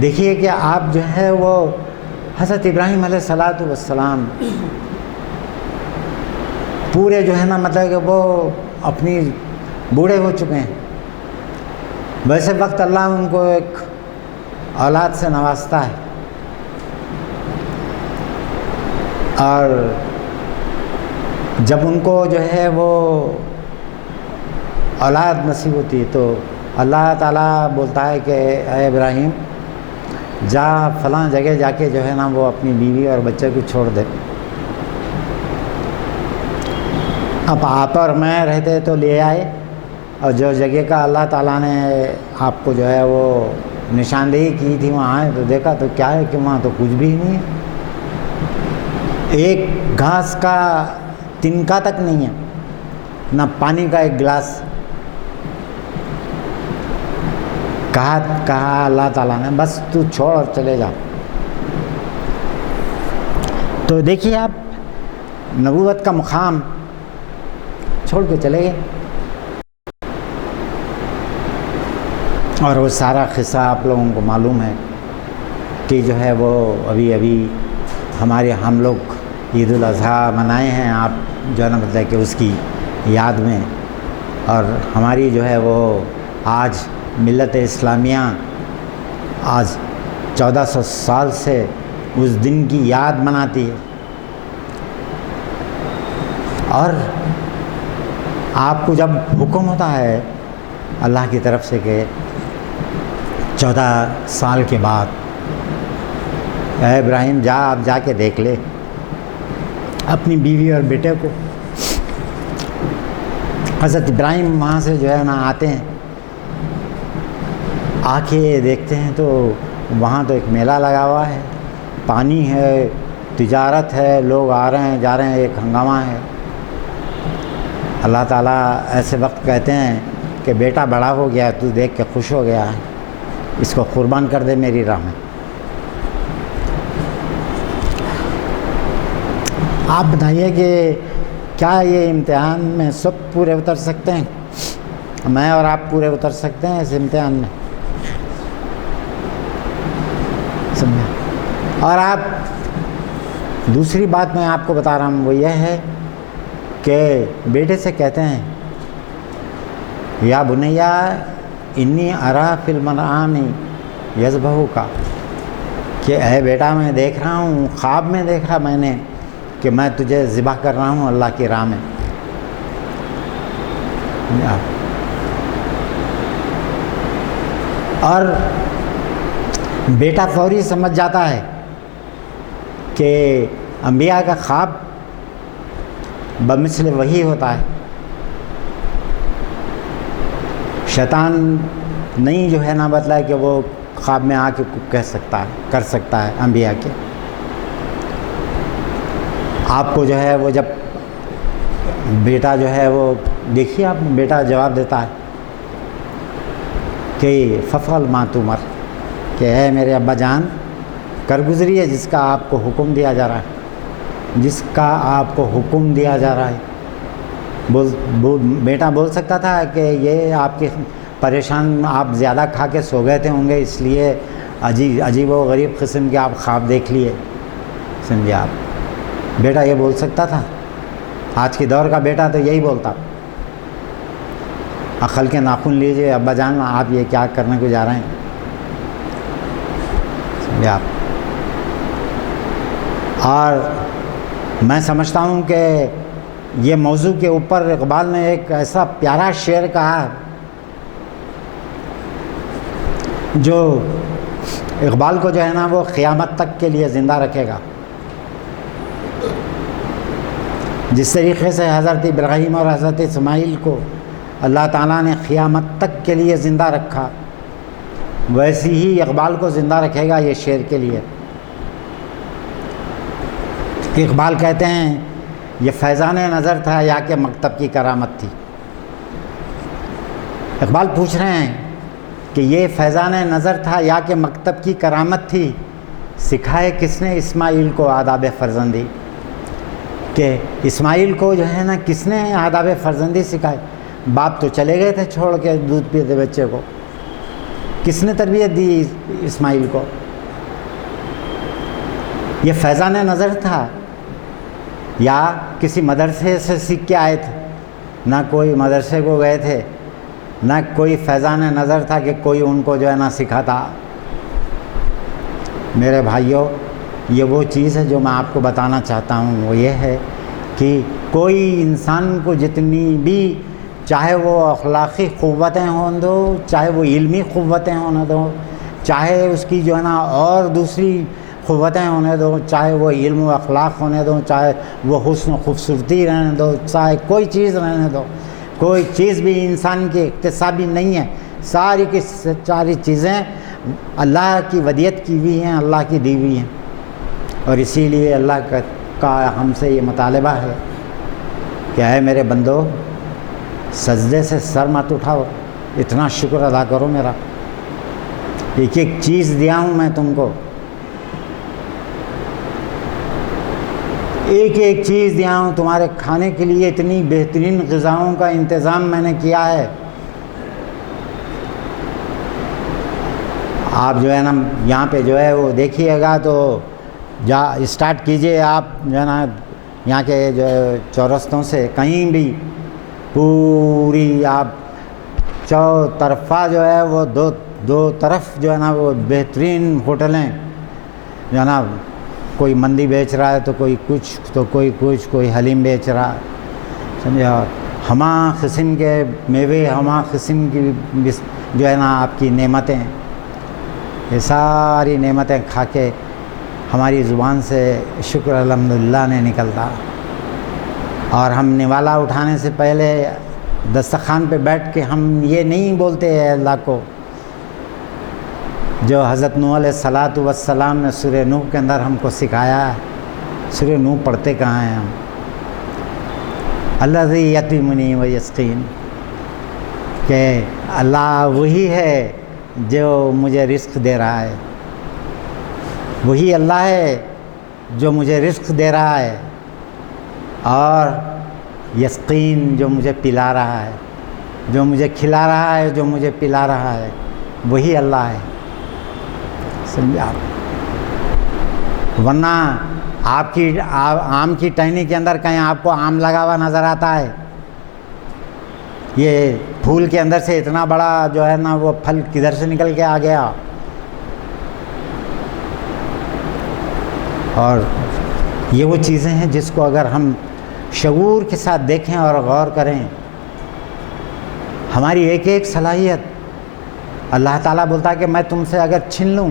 دیکھیے کہ آپ جو ہے وہ حضرت ابراہیم علیہ السلام پورے جو ہے نا مطلب کہ وہ اپنی بوڑھے ہو چکے ہیں. ویسے وقت اللہ ان کو ایک اولاد سے نوازتا ہے, اور جب ان کو جو ہے وہ اولاد نصیب ہوتی ہے تو اللہ تعالیٰ بولتا ہے کہ اے ابراہیم جا فلاں جگہ جا کے جو ہے نا وہ اپنی بیوی اور بچے کو چھوڑ دے. اب آپ اور میں رہتے تو لے آئے, اور جو جگہ کا اللہ تعالیٰ نے آپ کو جو ہے وہ نشاندہی کی تھی وہاں آئے تو دیکھا تو کیا ہے کہ وہاں تو کچھ بھی نہیں ہے, ایک گھاس کا تنکا تک نہیں ہے, نہ پانی کا ایک گلاس. کہا اللہ تعالیٰ نے بس تو چھوڑ اور چلے جا. تو دیکھیے آپ نبوت کا مقام چھوڑ کے چلے گئے, اور وہ سارا قصہ آپ لوگوں کو معلوم ہے کہ جو ہے وہ ابھی ہم لوگ عید الاضحیٰ منائے ہیں, آپ جو ہے نا مطلب کہ اس کی یاد میں. اور ہماری جو ہے وہ آج ملت اسلامیہ آج 1400 سال سے اس دن کی یاد مناتی ہے. اور آپ کو جب حکم ہوتا ہے اللہ کی طرف سے کہ 14 سال کے بعد اے ابراہیم جا, آپ جا کے دیکھ لے اپنی بیوی اور بیٹے کو. حضرت ابراہیم وہاں سے جو ہے نا آتے ہیں, آ کے دیکھتے ہیں تو وہاں تو ایک میلہ لگا ہوا ہے, پانی ہے, تجارت ہے, لوگ آ رہے ہیں جا رہے ہیں, ایک ہنگامہ ہے. اللہ تعالیٰ ایسے وقت کہتے ہیں کہ بیٹا بڑا ہو گیا, تو دیکھ کے خوش ہو گیا ہے, اس کو قربان کر دے میری راہ میں. آپ بتائیے کہ کیا یہ امتحان میں سب پورے اتر سکتے ہیں؟ میں اور آپ پورے اتر سکتے ہیں اس امتحان میں؟ سمجھا؟ اور آپ دوسری بات میں آپ کو بتا رہا ہوں وہ یہ ہے کہ بیٹے سے کہتے ہیں یا بنیا انی ارا فی المنام یذبحک, کہ اے بیٹا میں دیکھ رہا ہوں, خواب میں دیکھا میں نے کہ میں تجھے ذبح کر رہا ہوں اللہ کی راہ میں. اور بیٹا فوری سمجھ جاتا ہے کہ انبیاء کا خواب بمثل وہی ہوتا ہے. شیطان نہیں جو ہے نا بتلا کہ وہ خواب میں آ کے کہہ سکتا ہے, کر سکتا ہے انبیاء کے. آپ کو جو ہے وہ جب بیٹا جو ہے وہ دیکھیے آپ بیٹا جواب دیتا ہے کہ ففعل ما تؤمر, کہ ہے میرے ابا جان کر گزری ہے جس کا آپ کو حکم دیا جا رہا ہے, جس کا آپ کو حکم دیا جا رہا ہے. بیٹا بول سکتا تھا کہ یہ آپ کے پریشان, آپ زیادہ کھا کے سو گئے تھے ہوں گے اس لیے عجیب و غریب قسم کے آپ خواب دیکھ لیے. سمجھے آپ, بیٹا یہ بول سکتا تھا. آج کے دور کا بیٹا تو یہی بولتا, عقل کے ناخن لیجئے ابا جان آپ یہ کیا کرنے کو جا رہے ہیں. سمجھے آپ. اور میں سمجھتا ہوں کہ یہ موضوع کے اوپر اقبال نے ایک ایسا پیارا شعر کہا جو اقبال کو جو ہے نا وہ قیامت تک کے لیے زندہ رکھے گا. جس طریقے سے حضرت ابراہیم اور حضرت اسماعیل کو اللہ تعالیٰ نے قیامت تک کے لیے زندہ رکھا, ویسی ہی اقبال کو زندہ رکھے گا یہ شعر کے لیے. اقبال کہتے ہیں یہ فیضان نظر تھا یا کہ مکتب کی کرامت تھی. اقبال پوچھ رہے ہیں کہ یہ فیضان نظر تھا یا کہ مکتب کی کرامت تھی، سکھائے کس نے اسماعیل کو آداب فرزندی، کہ اسماعیل کو جو ہے نا کس نے آداب فرزندی سکھائے؟ باپ تو چلے گئے تھے چھوڑ کے دودھ پیتے بچے کو، کس نے تربیت دی اسماعیل کو؟ یہ فیضان نظر تھا یا کسی مدرسے سے سیکھ کے آئے تھے؟ نہ کوئی مدرسے کو گئے تھے، نہ کوئی فیضان نظر تھا کہ کوئی ان کو جو ہے نا سکھاتا۔ میرے بھائیوں، یہ وہ چیز ہے جو میں آپ کو بتانا چاہتا ہوں، وہ یہ ہے کہ کوئی انسان کو جتنی بھی، چاہے وہ اخلاقی قوتیں ہوں دو، چاہے وہ علمی قوتیں ہونے دو، چاہے اس کی جو ہے نا اور دوسری قوتیں ہونے دو، چاہے وہ علم و اخلاق ہونے دو، چاہے وہ حسن و خوبصورتی رہنے دو، چاہے کوئی چیز رہنے دو، کوئی چیز بھی انسان کی اکتسابی نہیں ہے، ساری کی ساری چیزیں اللہ کی ودیت کی ہوئی ہیں، اللہ کی دی ہوئی ہیں۔ اور اسی لیے اللہ کا ہم سے یہ مطالبہ ہے کہ اے میرے بندو، سجدے سے سر مت اٹھاؤ، اتنا شکر ادا کرو میرا، ایک ایک چیز دیا ہوں میں تم کو، ایک ایک چیز دیا ہوں تمہارے کھانے کے لیے، اتنی بہترین غذاؤں کا انتظام میں نے کیا ہے۔ آپ جو ہے نا یہاں پہ جو ہے وہ دیکھیے گا تو اسٹارٹ کیجئے آپ جو ہے نا یہاں کے جو ہے چورستوں سے کہیں بھی، پوری آپ چوطرفہ جو ہے وہ دو طرف جو ہے نا وہ بہترین ہوٹلیں، جو ہے نا کوئی مندی بیچ رہا ہے تو کوئی کچھ، تو کوئی کچھ، کوئی حلیم بیچ رہا ہے، سمجھا، ہمہ قسم کے میوے، ہمہ قسم کی جو ہے نا آپ کی نعمتیں، یہ ساری نعمتیں کھا کے ہماری زبان سے شکر الحمدللہ نے نکلتا، اور ہم نوالا اٹھانے سے پہلے دسترخوان پہ بیٹھ کے ہم یہ نہیں بولتے ہیں اللہ کو جو حضرت نوح علیہ الصلاۃ والسلام نے سورہ نوح کے اندر ہم کو سکھایا ہے۔ سورہ نوح پڑھتے کہاں ہیں ہم؟ الذی یطعمنی و یسقین، کہ اللہ وہی ہے جو مجھے رزق دے رہا ہے، وہی اللہ ہے جو مجھے رزق دے رہا ہے، اور یسقین جو مجھے پلا رہا ہے، جو مجھے کھلا رہا ہے، جو مجھے پلا رہا ہے، وہی اللہ ہے، سمجھے آپ؟ ورنہ آپ کی آم کی ٹہنی کے اندر کہیں آپ کو آم لگا ہوا نظر آتا ہے؟ یہ پھول کے اندر سے اتنا بڑا جو ہے نا وہ پھل کدھر سے نکل کے آ گیا؟ اور یہ وہ چیزیں ہیں جس کو اگر ہم شعور کے ساتھ دیکھیں اور غور کریں، ہماری ایک ایک صلاحیت اللہ تعالیٰ بولتا ہے کہ میں تم سے اگر چھین لوں،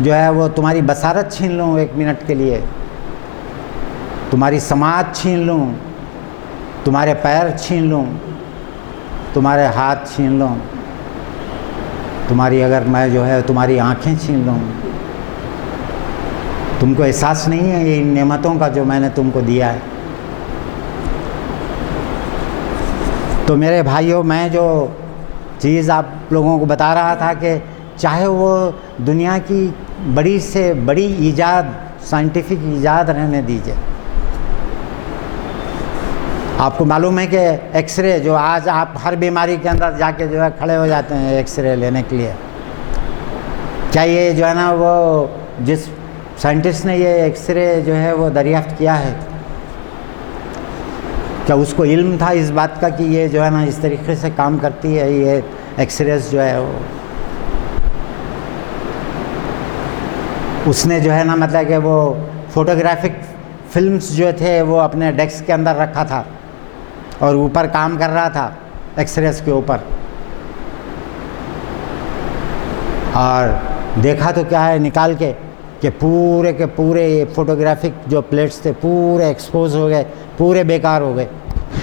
جو ہے وہ تمہاری بصارت چھین لوں 1 منٹ کے لیے، تمہاری سماعت چھین لوں، تمہارے پیر چھین لوں، تمہارے ہاتھ چھین لوں، تمہاری اگر میں جو ہے تمہاری آنکھیں چھین لوں، تم کو احساس نہیں ہے ان نعمتوں کا جو میں نے تم کو دیا ہے؟ تو میرے بھائیوں، میں جو چیز آپ لوگوں کو بتا رہا تھا کہ چاہے وہ دنیا کی بڑی سے بڑی ایجاد، سائنٹیفک ایجاد رہنے دیجیے، آپ کو معلوم ہے کہ ایکس رے جو آج آپ ہر بیماری کے اندر جا کے جو ہے کھڑے ہو جاتے ہیں ایکس رے لینے کے لیے، کیا یہ جو ہے نا وہ جس سائنٹسٹ نے یہ ایکس رے جو ہے وہ دریافت کیا ہے، کیا اس کو علم تھا اس بات کا کہ یہ جو ہے نا اس طریقے سے کام کرتی ہے یہ ایکس ریز جو ہے وہ؟ اس نے جو ہے نا مطلب کہ وہ فوٹوگرافک فلمز جو تھے وہ اپنے ڈیسک کے اندر رکھا تھا اور اوپر کام کر رہا تھا ایکس ریز کے اوپر، اور دیکھا تو کیا ہے نکال کے کہ پورے کے پورے فوٹوگرافک جو پلیٹس تھے پورے ایکسپوز ہو گئے، پورے بیکار ہو گئے۔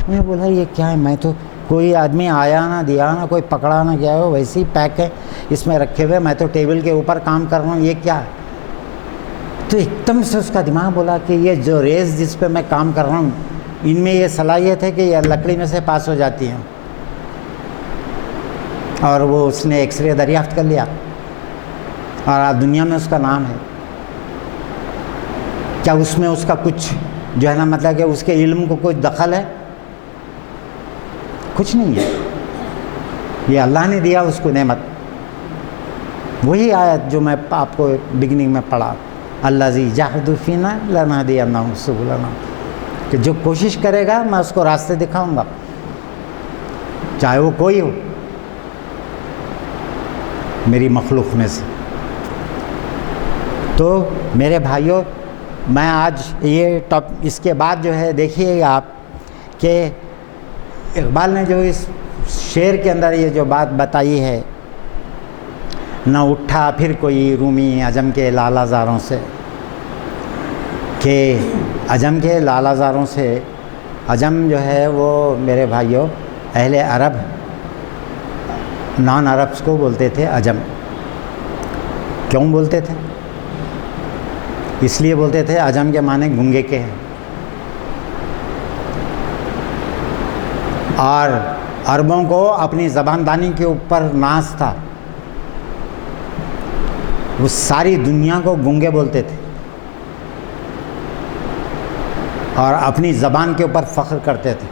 میں نے بولا یہ کیا ہے؟ میں تو کوئی آدمی آیا نہ دیا نہ کوئی پکڑا نہ گیا ہو، ویسے ہی پیک ہے اس میں رکھے ہوئے، میں تو ٹیبل کے اوپر کام کر رہا ہوں، یہ کیا ہے؟ تو ایک دم سے اس کا دماغ بولا کہ یہ جو ریز جس پہ میں کام کر رہا ہوں ان میں یہ صلاحیت ہے کہ یہ لکڑی میں سے پاس ہو جاتی ہیں، اور وہ اس نے ایکس رے دریافت کر لیا اور آج دنیا میں اس کا نام ہے. کیا اس میں اس کا کچھ جو ہے نا مطلب کہ اس کے علم کو کچھ دخل ہے؟ کچھ نہیں ہے. یہ اللہ نے دیا اس کو نعمت. وہی آیت جو میں آپ کو بگننگ میں پڑھا، الذی جاہدوا فینا لنہدینہم سبلنا، کہ جو کوشش کرے گا میں اس کو راستے دکھاؤں گا، چاہے وہ کوئی ہو میری مخلوق میں سے. تو میرے بھائیوں، میں آج یہ اس کے بعد جو ہے دیکھیے گا آپ کہ اقبال نے جو اس شعر کے اندر یہ جو بات بتائی ہے، نہ اٹھا پھر کوئی رومی عجم کے لالہ زاروں سے، کہ عجم کے لالہ زاروں سے، عجم جو ہے وہ میرے بھائیوں اہل عرب، نان عربس کو بولتے تھے عجم. کیوں بولتے تھے؟ اس لیے بولتے تھے عجم کے معنی گنگے کے ہیں. اور عربوں کو اپنی زبان دانی کے اوپر ناز تھا. وہ ساری دنیا کو گنگے بولتے تھے اور اپنی زبان کے اوپر فخر کرتے تھے.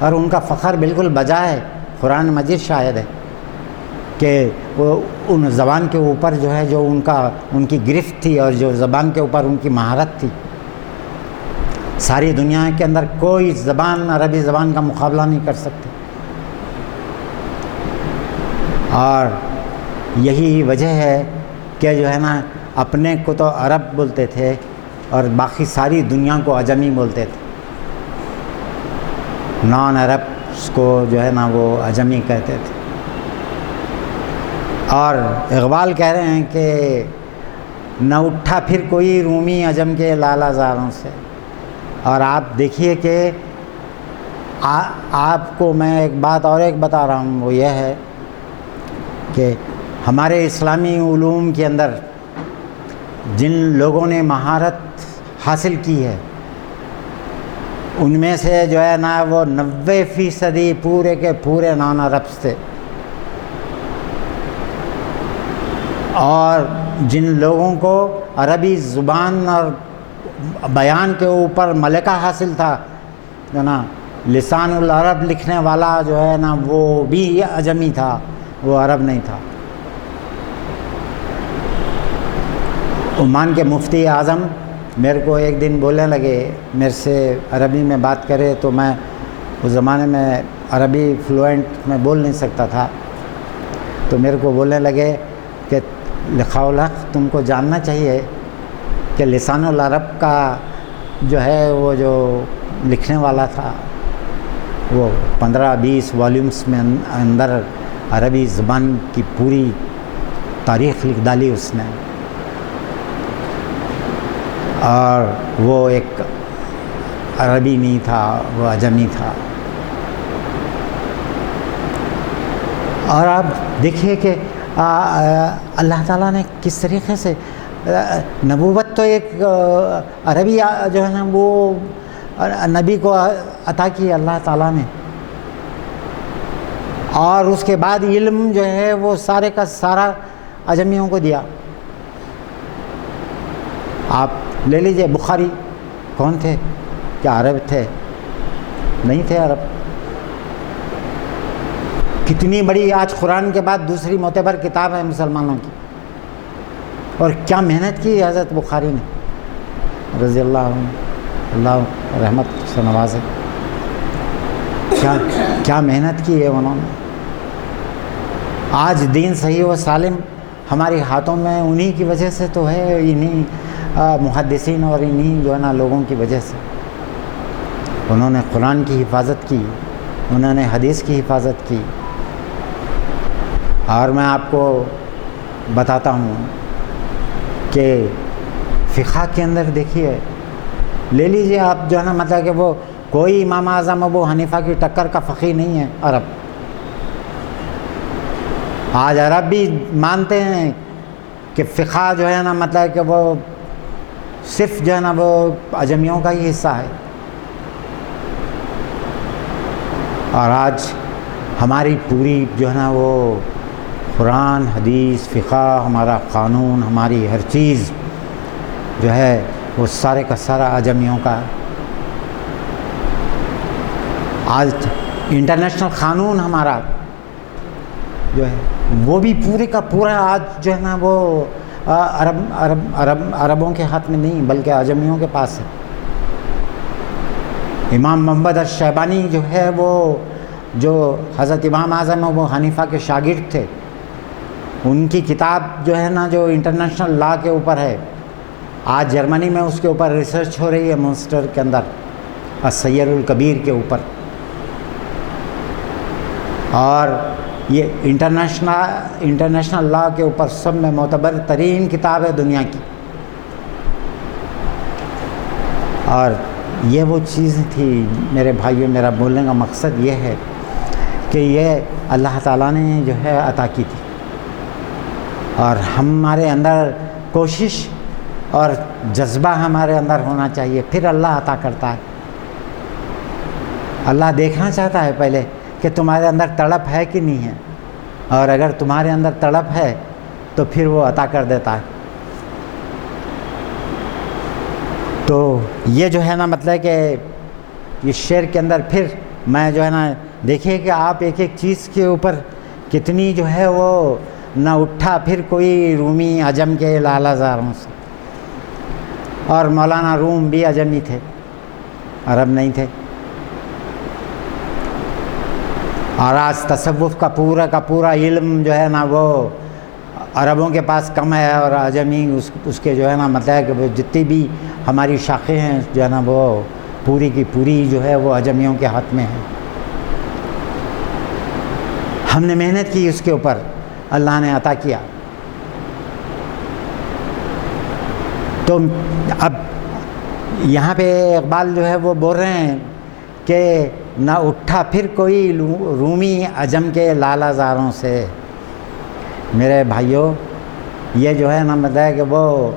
اور ان کا فخر بالکل بجا ہے. قرآن مجید شاہد ہے کہ وہ ان زبان کے اوپر جو ہے جو ان کی گرفت تھی اور جو زبان کے اوپر ان کی مہارت تھی، ساری دنیا کے اندر کوئی زبان عربی زبان کا مقابلہ نہیں کر سکتی. اور یہی وجہ ہے کہ جو ہے نا اپنے کو تو عرب بولتے تھے اور باقی ساری دنیا کو عجمی بولتے تھے. نان عرب کو جو ہے نا وہ عجمی کہتے تھے. اور اقبال کہہ رہے ہیں کہ نہ اٹھا پھر کوئی رومی عجم کے لالہ زاروں سے. اور آپ دیکھیے کہ آپ کو میں ایک بات اور ایک بتا رہا ہوں، وہ یہ ہے کہ ہمارے اسلامی علوم کے اندر جن لوگوں نے مہارت حاصل کی ہے، ان میں سے جو ہے نا وہ 90% پورے کے پورے نان عرب تھے. اور جن لوگوں کو عربی زبان اور بیان کے اوپر ملکہ حاصل تھا، جو نا لسان العرب لکھنے والا جو ہے نا وہ بھی عجمی تھا، وہ عرب نہیں تھا. عمان کے مفتی اعظم میرے کو ایک دن بولنے لگے، میرے سے عربی میں بات کرے تو میں اس زمانے میں عربی فلوئنٹ میں بول نہیں سکتا تھا. تو میرے کو بولنے لگے کہ لقاء الحق تم کو جاننا چاہیے کہ لسان العرب کا جو ہے وہ جو لکھنے والا تھا وہ 15-20 والیومز میں اندر عربی زبان کی پوری تاریخ لکھ ڈالی اس نے. اور وہ ایک عربی نہیں تھا، وہ عجمی تھا. اور آپ دیکھیے کہ اللہ تعالیٰ نے کس طریقے سے نبوت تو ایک عربی جو ہے نا وہ نبی کو عطا کی اللہ تعالیٰ نے، اور اس کے بعد علم جو ہے وہ سارے کا سارا عجمیوں کو دیا. آپ لے لیجئے بخاری کون تھے؟ کیا عرب تھے؟ نہیں تھے عرب. کتنی بڑی آج قرآن کے بعد دوسری معتبر کتاب ہے مسلمانوں کی، اور کیا محنت کی حضرت بخاری نے رضی اللہ عنہ، اللہ رحمت سے نوازے. کیا محنت کی ہے انہوں نے. آج دین صحیح و سالم ہمارے ہاتھوں میں انہی کی وجہ سے تو ہے، انہی محدثین اور انہی جو ہے نا لوگوں کی وجہ سے. انہوں نے قرآن کی حفاظت کی، انہوں نے حدیث کی حفاظت کی. اور میں آپ کو بتاتا ہوں کہ فقہ کے اندر دیکھیے، لے لیجئے آپ جو ہے نا مطلب کہ وہ کوئی امام اعظم ابو حنیفہ کی ٹکر کا فقیہ نہیں ہے عرب. آج عرب بھی مانتے ہیں کہ فقہ جو ہے نا مطلب کہ وہ صرف جو ہے نا وہ عجمیوں کا ہی حصہ ہے. اور آج ہماری پوری جو ہے نا وہ قرآن حدیث فقہ ہمارا قانون ہماری ہر چیز جو ہے وہ سارے کا سارا عجمیوں کا. آج انٹرنیشنل قانون ہمارا جو ہے وہ بھی پورے کا پورا آج جو ہے نا وہ عربوں کے ہاتھ میں نہیں بلکہ عجمیوں کے پاس ہے. امام محمد الشیبانی جو ہے وہ جو حضرت امام اعظم ابو حنیفہ کے شاگرد تھے، ان کی کتاب جو ہے نا جو انٹرنیشنل لا کے اوپر ہے، آج جرمنی میں اس کے اوپر ریسرچ ہو رہی ہے مونسٹر کے اندر، السیر الکبیر کے اوپر. اور یہ انٹرنیشنل لا کے اوپر سب میں معتبر ترین کتاب ہے دنیا کی. اور یہ وہ چیز تھی میرے بھائیوں، میرا بولنے کا مقصد یہ ہے کہ یہ اللہ تعالیٰ نے جو ہے عطا کی تھی، اور ہمارے اندر کوشش اور جذبہ ہمارے اندر ہونا چاہیے، پھر اللہ عطا کرتا ہے. اللہ دیکھنا چاہتا ہے پہلے کہ تمہارے اندر تڑپ ہے کہ نہیں ہے، اور اگر تمہارے اندر تڑپ ہے تو پھر وہ عطا کر دیتا ہے. تو یہ جو ہے نا مطلب کہ اس شعر کے اندر پھر میں جو ہے نا دیکھیے کہ آپ ایک ایک چیز کے اوپر کتنی جو ہے وہ نہ اٹھا پھر کوئی رومی عجم کے لالہ زاروں سے. اور مولانا روم بھی عجمی تھے، عرب نہیں تھے. اور آج تصوف کا پورا علم جو ہے نا وہ عربوں کے پاس کم ہے، اور عجمی اس کے جو ہے نا مطلب ہے کہ وہ جتنی بھی ہماری شاخیں ہیں جو ہے نا وہ پوری کی پوری جو ہے وہ عجمیوں کے ہاتھ میں ہے. ہم نے محنت کی اس کے اوپر، اللہ نے عطا کیا. تو اب یہاں پہ اقبال جو ہے وہ بول رہے ہیں کہ نہ اٹھا پھر کوئی رومی عجم کے لالہ زاروں سے. میرے بھائیوں یہ جو ہے نا مطلب ہے کہ وہ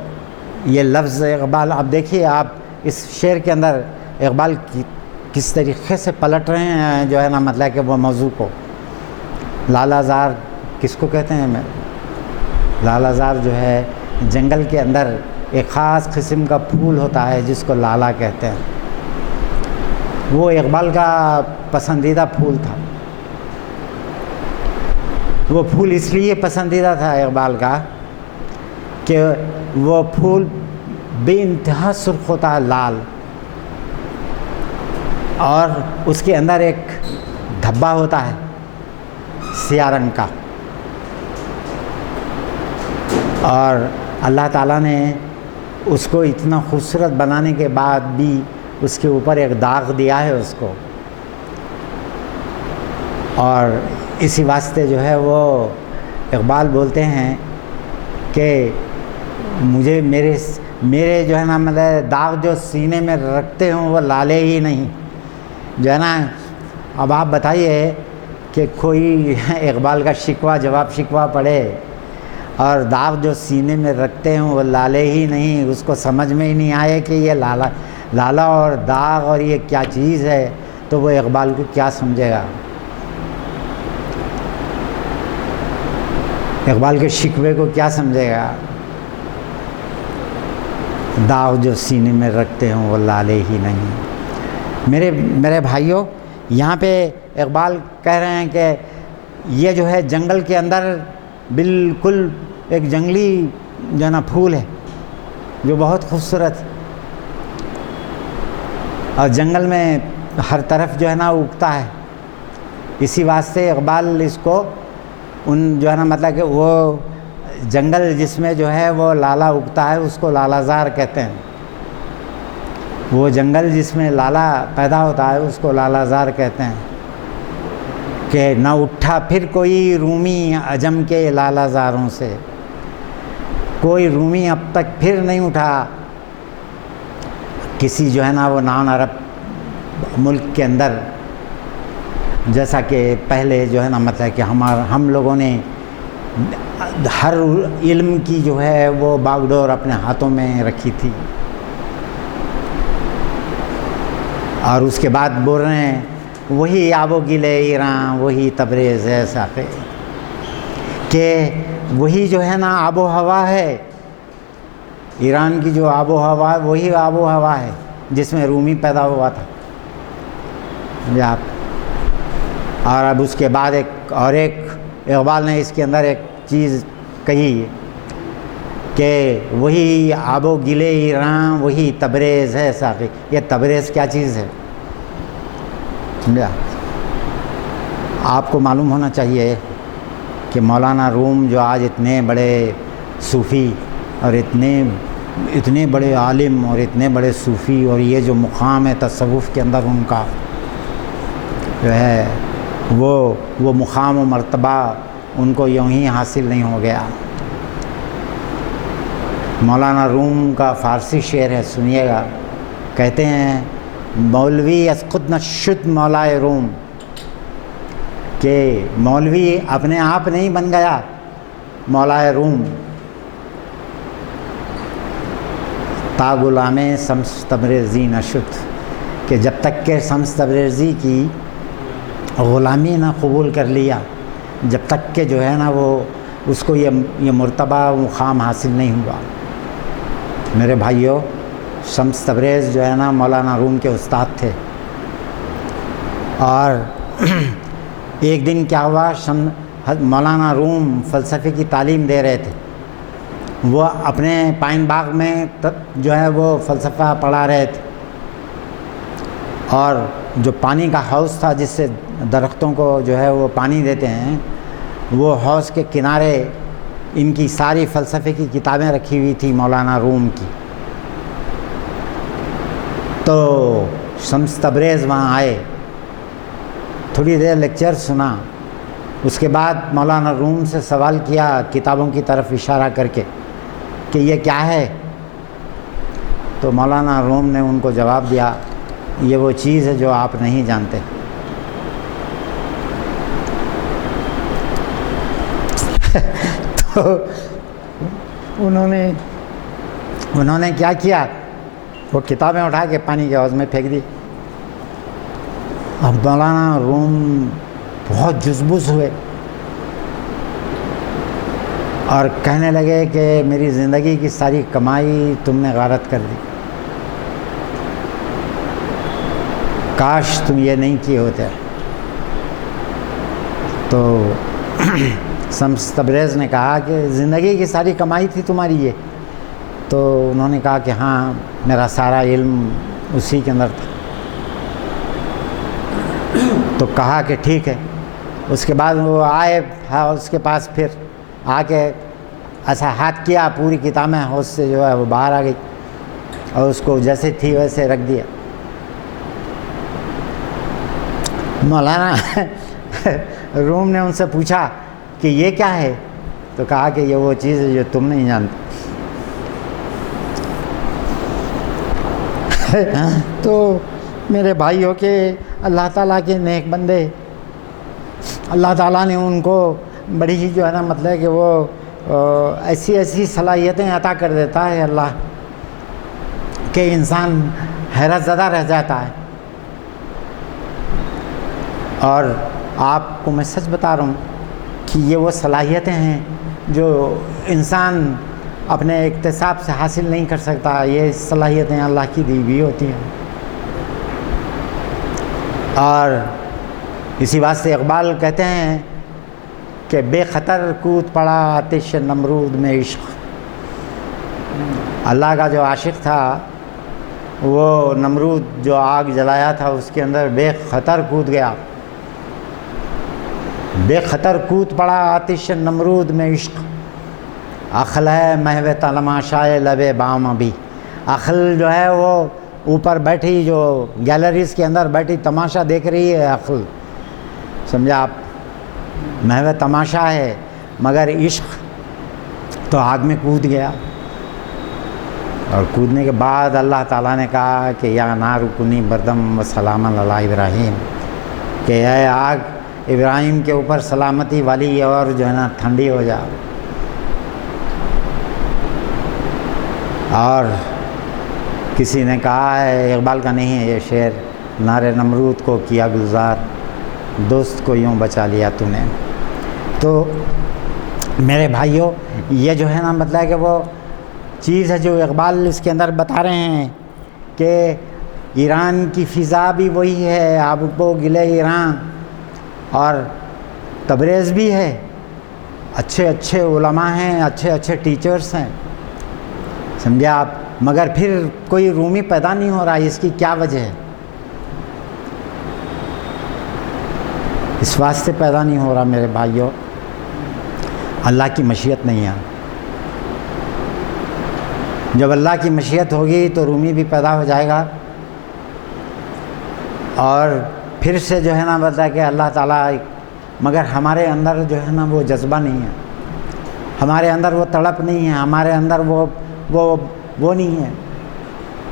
یہ لفظ اقبال، اب دیکھیے آپ اس شعر کے اندر اقبال کس طریقے سے پلٹ رہے ہیں جو ہے نا مطلب کہ وہ موضوع کو. لالہ زار کس کو کہتے ہیں؟ لالہ زار جو ہے جنگل کے اندر ایک خاص قسم کا پھول ہوتا ہے جس کو لالہ کہتے ہیں. وہ اقبال کا پسندیدہ پھول تھا. وہ پھول اس لیے پسندیدہ تھا اقبال کا کہ وہ پھول بے انتہا سرخ ہوتا ہے، لال، اور اس کے اندر ایک دھبا ہوتا ہے سیاہ رنگ کا. اور اللہ تعالیٰ نے اس کو اتنا خوبصورت بنانے کے بعد بھی اس کے اوپر ایک داغ دیا ہے اس کو. اور اسی واسطے جو ہے وہ اقبال بولتے ہیں کہ مجھے میرے جو ہے نا مطلب داغ جو سینے میں رکھتے ہوں وہ لالے ہی نہیں جو ہے نا. اب آپ بتائیے کہ کوئی اقبال کا شکوہ پڑھے اور داغ جو سینے میں رکھتے ہوں وہ لالے ہی نہیں، اس کو سمجھ میں ہی نہیں آئے کہ یہ لالا اور داغ اور یہ کیا چیز ہے، تو وہ اقبال کو کیا سمجھے گا؟ اقبال کے شکوے کو کیا سمجھے گا؟ داغ جو سینے میں رکھتے ہوں وہ لالے ہی نہیں. میرے بھائیوں یہاں پہ اقبال کہہ رہے ہیں کہ یہ جو ہے جنگل کے اندر بالکل ایک جنگلی جو ہے نا پھول ہے جو بہت خوبصورت، اور جنگل میں ہر طرف جو ہے نا اگتا ہے. اسی واسطے اقبال اس کو ان جو ہے نا مطلب کہ وہ جنگل جس میں جو ہے وہ لالا اگتا ہے اس کو لالہ زار کہتے ہیں. وہ جنگل جس میں لالا پیدا ہوتا ہے اس کو لالہ زار کہتے ہیں. کہ نہ اٹھا پھر کوئی رومی عجم کے لالہ زاروں سے. کوئی رومی اب تک پھر نہیں اٹھا کسی جو ہے نا وہ نان عرب ملک کے اندر، جیسا کہ پہلے جو ہے نا مطلب کہ ہم لوگوں نے ہر علم کی جو ہے وہ باغ ڈور اپنے ہاتھوں میں رکھی تھی. اور اس کے بعد بول رہے ہیں وہی آب و گل ایراں وہی تبریز ہے ساقی. کہ وہی جو ہے نا آب و ہوا ہے، ایران کی جو آب و ہوا ہے وہی آب و ہوا ہے جس میں رومی پیدا ہوا تھا آپ. اور اب اس کے بعد ایک اقبال نے اس کے اندر ایک چیز کہی کہ وہی آب و گلے ایران وہی تبریز ہے ساقی. یہ تبریز کیا چیز ہے؟ سمجھا؟ آپ کو معلوم ہونا چاہیے کہ مولانا روم جو آج اتنے بڑے صوفی اور اتنے بڑے عالم اور اتنے بڑے صوفی، اور یہ جو مقام ہے تصوف کے اندر ان کا جو ہے وہ مقام و مرتبہ ان کو یوں ہی حاصل نہیں ہو گیا. مولانا روم کا فارسی شعر ہے، سنیے گا. کہتے ہیں مولوی از خود نشد مولائے روم، کہ مولوی اپنے آپ نہیں بن گیا مولائے روم. تا غلام شمس تبریزی نشد، کہ جب تک کہ شمس تبریزی کی غلامی نہ قبول کر لیا، جب تک کہ جو ہے نا وہ اس کو یہ مرتبہ مقام حاصل نہیں ہوا. میرے بھائیوں، شمس تبریز جو ہے نا مولانا روم کے استاد تھے. اور ایک دن کیا ہوا، مولانا روم فلسفے کی تعلیم دے رہے تھے. وہ اپنے پائن باغ میں جو ہے وہ فلسفہ پڑھا رہے تھے، اور جو پانی کا حوض تھا جس سے درختوں کو جو ہے وہ پانی دیتے ہیں، وہ حوض کے کنارے ان کی ساری فلسفے کی کتابیں رکھی ہوئی تھی مولانا روم کی. تو شمس تبریز وہاں آئے، تھوڑی دیر لیکچر سنا. اس کے بعد مولانا روم سے سوال کیا کتابوں کی طرف اشارہ کر کے کہ یہ کیا ہے؟ تو مولانا روم نے ان کو جواب دیا، یہ وہ چیز ہے جو آپ نہیں جانتے. تو انہوں نے کیا کیا، وہ کتابیں اٹھا کے پانی کے حوض میں پھینک دی. اب مولانا روم بہت جذبوس ہوئے اور کہنے لگے کہ میری زندگی کی ساری کمائی تم نے غارت کر دی، کاش تم یہ نہیں کیے ہوتے. تو شمس تبریز نے کہا کہ زندگی کی ساری کمائی تھی تمہاری یہ؟ تو انہوں نے کہا کہ ہاں، میرا سارا علم اسی کے اندر تھا. تو کہا کہ ٹھیک ہے. اس کے بعد وہ آئے اس کے پاس، پھر آ کے ایسا ہاتھ کیا، پوری کتابیں حوض سے جو ہے وہ باہر آ گئی اور اس کو جیسے تھی ویسے رکھ دیا. مولانا روم نے ان سے پوچھا کہ یہ کیا ہے؟ تو کہا کہ یہ وہ چیز ہے جو تم نہیں جانتے. تو میرے بھائیوں کے اللہ تعالیٰ کے نیک بندے، اللہ تعالیٰ نے ان کو بڑی ہی جو ہے نا مطلب کہ وہ ایسی صلاحیتیں عطا کر دیتا ہے اللہ کہ انسان حیرت زدہ رہ جاتا ہے. اور آپ کو میں سچ بتا رہا ہوں کہ یہ وہ صلاحیتیں ہیں جو انسان اپنے اکتساب سے حاصل نہیں کر سکتا. یہ صلاحیتیں اللہ کی دی ہوئی ہوتی ہیں. اور اسی واسطے اقبال کہتے ہیں کہ بے خطر کود پڑا آتش نمرود میں عشق. اللہ کا جو عاشق تھا وہ نمرود جو آگ جلایا تھا اس کے اندر بے خطر کود گیا. بے خطر کود پڑا آتش نمرود میں عشق. عقل ہے محو تماشائے لب بام ابھی. عقل جو ہے وہ اوپر بیٹھی، جو گیلریز کے اندر بیٹھی تماشا دیکھ رہی ہے عقل. سمجھا آپ؟ محو تماشا ہے، مگر عشق تو آگ میں کود گیا. اور کودنے کے بعد اللہ تعالیٰ نے کہا کہ یا نار کنی بردم و سلام علی ابراہیم، کہ اے آگ ابراہیم کے اوپر سلامتی والی اور جو ہے نا ٹھنڈی ہو جا. اور کسی نے کہا ہے، اقبال کا نہیں ہے یہ شعر، نار نمرود کو کیا گلزار، دوست کو یوں بچا لیا تو نے. تو میرے بھائیوں یہ جو ہے نا مطلب کہ وہ چیز ہے جو اقبال اس کے اندر بتا رہے ہیں کہ ایران کی فضا بھی وہی ہے، آب و گلے ایران، اور تبریز بھی ہے، اچھے اچھے علماء ہیں، اچھے اچھے ٹیچرز ہیں، سمجھے آپ، مگر پھر کوئی رومی پیدا نہیں ہو رہا. اس کی کیا وجہ ہے؟ اس واسطے پیدا نہیں ہو رہا میرے بھائیوں، اللہ کی مشیت نہیں ہے. جب اللہ کی مشیت ہوگی تو رومی بھی پیدا ہو جائے گا، اور پھر سے جو ہے نا بتا کہ اللہ تعالیٰ، مگر ہمارے اندر جو ہے نا وہ جذبہ نہیں ہے، ہمارے اندر وہ تڑپ نہیں ہے، ہمارے اندر وہ نہیں ہے.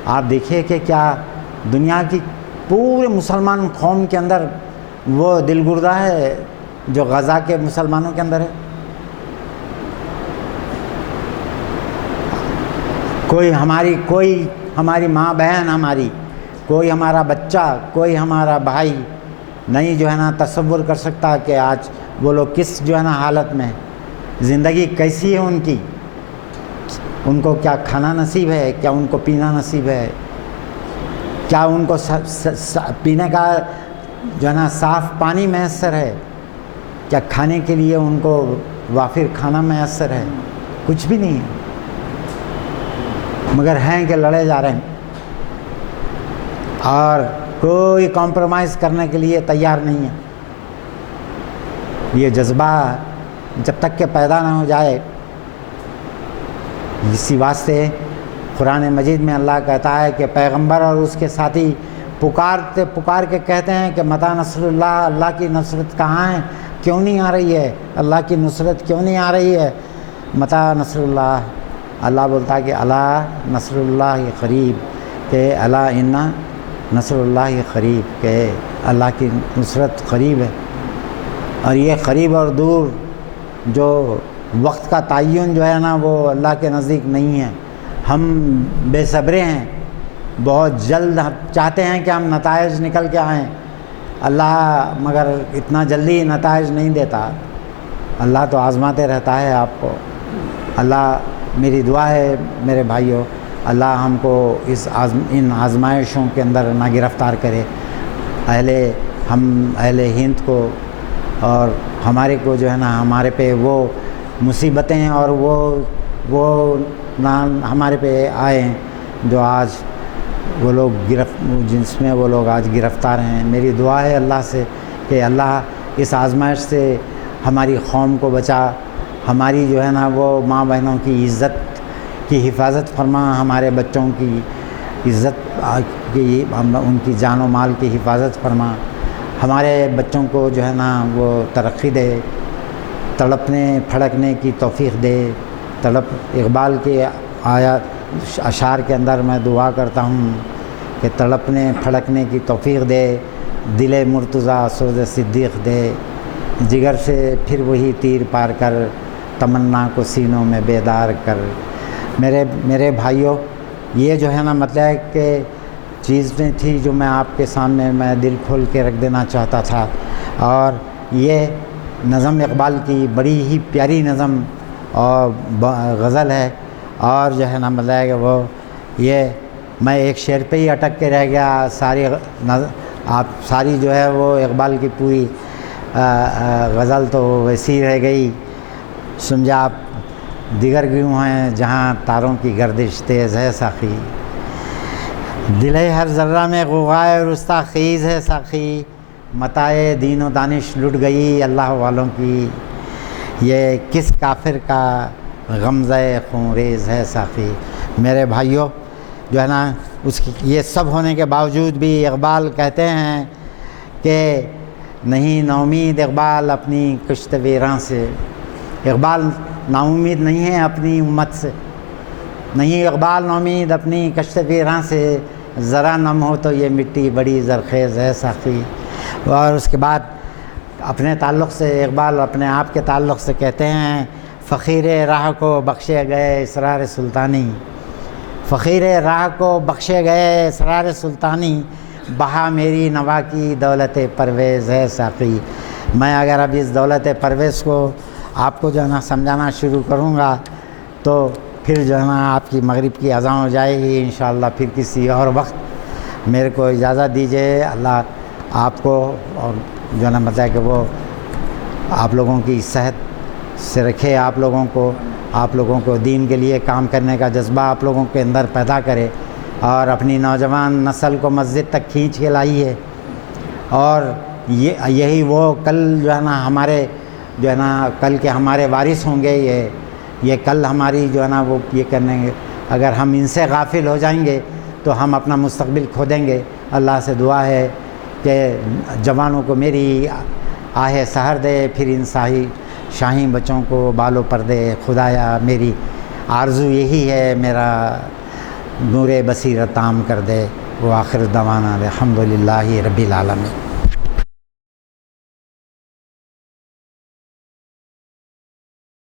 آپ دیکھیے کہ کیا دنیا کی پورے مسلمان قوم کے اندر وہ دل گردہ ہے جو غزہ کے مسلمانوں کے اندر ہے. کوئی ہماری ماں بہن، کوئی ہمارا بچہ، کوئی ہمارا بھائی نہیں جو ہے نا تصور کر سکتا کہ آج وہ لوگ کس جو ہے نا حالت میں، زندگی کیسی ہے ان کی، ان کو کیا کھانا نصیب ہے، کیا ان کو پینا نصیب ہے، کیا ان کو پینے کا جو ہے نا صاف پانی میسر ہے، کیا کھانے کے لیے ان کو وافر کھانا میسر ہے؟ کچھ بھی نہیں ہے، مگر ہیں کہ لڑے جا رہے ہیں اور کوئی کمپرومائز کرنے کے لیے تیار نہیں ہے. یہ جذبہ جب تک کہ پیدا نہ ہو جائے، اسی واسطے قرآن مجید میں اللہ کہتا ہے کہ پیغمبر اور اس کے ساتھی پکار کے کہتے ہیں کہ متی نصر اللہ، اللہ کی نصرت کہاں ہے، کیوں نہیں آ رہی ہے، اللہ کی نصرت کیوں نہیں آ رہی ہے، متی نصر اللہ. اللہ بولتا ہے کہ الا نصر اللہ قریب، کہ الا ان نصر اللہ قریب، کہ اللہ کی نصرت قریب ہے. اور یہ قریب اور دور جو وقت کا تعین جو ہے نا وہ اللہ کے نزدیک نہیں ہے. ہم بے صبرے ہیں، بہت جلد ہم چاہتے ہیں کہ ہم نتائج نکل کے آئیں، اللہ مگر اتنا جلدی نتائج نہیں دیتا. اللہ تو آزماتے رہتا ہے آپ کو. اللہ، میری دعا ہے میرے بھائیوں، اللہ ہم کو ان آزمائشوں کے اندر نہ گرفتار کرے. اہل ہند کو اور ہمارے کو جو ہے نا ہمارے پہ وہ مصیبتیں اور وہ ہمارے پہ آئے ہیں جو آج وہ لوگ جس میں وہ لوگ آج گرفتار ہیں. میری دعا ہے اللہ سے کہ اللہ اس آزمائش سے ہماری قوم کو بچا، ہماری جو ہے نا وہ ماں بہنوں کی عزت کی حفاظت فرما، ہمارے بچوں کی عزت کی، ان کی جان و مال کی حفاظت فرما، ہمارے بچوں کو جو ہے نا وہ ترقی دے، تڑپنے پھڑکنے کی توفیق دے. اقبال کے آیات اشعار کے اندر میں دعا کرتا ہوں کہ تڑپنے پھڑکنے کی توفیق دے، دل مرتضیٰ سوز صدیق دے، جگر سے پھر وہی تیر پار کر، تمنا کو سینوں میں بیدار کر. میرے بھائیوں، یہ جو ہے نا مطلب کہ چیزیں تھی جو میں آپ کے سامنے میں دل کھول کے رکھ دینا چاہتا تھا. اور یہ نظم اقبال کی بڑی ہی پیاری نظم اور غزل ہے. اور جو ہے نا مطلب کہ وہ یہ میں ایک شعر پہ ہی اٹک کے رہ گیا، ساری جو ہے وہ اقبال کی پوری غزل تو ویسی رہ گئی. سمجھا آپ، دیگر گیوں ہیں جہاں تاروں کی گردش تیز ہے ساقی، دل ہر ذرہ میں غوغائے رستا خیز ہے ساقی، متاع دین و دانش لٹ گئی اللہ والوں کی، یہ کس کافر کا غمزہ خونریز ہے ساقی. میرے بھائیوں جو ہے نا یہ سب ہونے کے باوجود بھی اقبال کہتے ہیں کہ نہیں ناامید اقبال اپنی کشت ویراں سے. اقبال نا امید نہیں ہے اپنی امت سے، نہیں اقبال ناامید اپنی کشت ویراں سے، ذرا نم ہو تو یہ مٹی بڑی زرخیز ہے ساقی. اور اس کے بعد اپنے تعلق سے اقبال اپنے آپ کے تعلق سے کہتے ہیں فقیر راہ کو بخشے گئے اسرار سلطانی، فقیر راہ کو بخشے گئے اسرار سلطانی، بہا میری نوا کی دولت پرویز ہے ساقی. میں اگر اب اس دولت پرویز کو آپ کو جو ہے نا سمجھانا شروع کروں گا تو پھر جو ہے نا آپ کی مغرب کی اذان ہو جائے گی انشاءاللہ. پھر کسی اور وقت میرے کو اجازت دیجیے. اللہ آپ کو اور جو ہے نا مطلب کہ وہ آپ لوگوں کی صحت سے رکھے, آپ لوگوں کو دین کے لیے کام کرنے کا جذبہ آپ لوگوں کے اندر پیدا کرے, اور اپنی نوجوان نسل کو مسجد تک کھینچ کے لائیے. اور یہی وہ کل جو ہے نا ہمارے جو ہے نا کل کے ہمارے وارث ہوں گے. یہ کل ہماری جو ہے نا وہ یہ کریں گے. اگر ہم ان سے غافل ہو جائیں گے تو ہم اپنا مستقبل کھو دیں گے. اللہ سے دعا ہے کہ جوانوں کو میری آہ سحر دے, پھر ان شاہی بچوں کو بالوں پر دے. خدایا میری آرزو یہی ہے, میرا نور بصیرت عام کر دے. وآخر دعوانا الحمدللہ رب العالمین.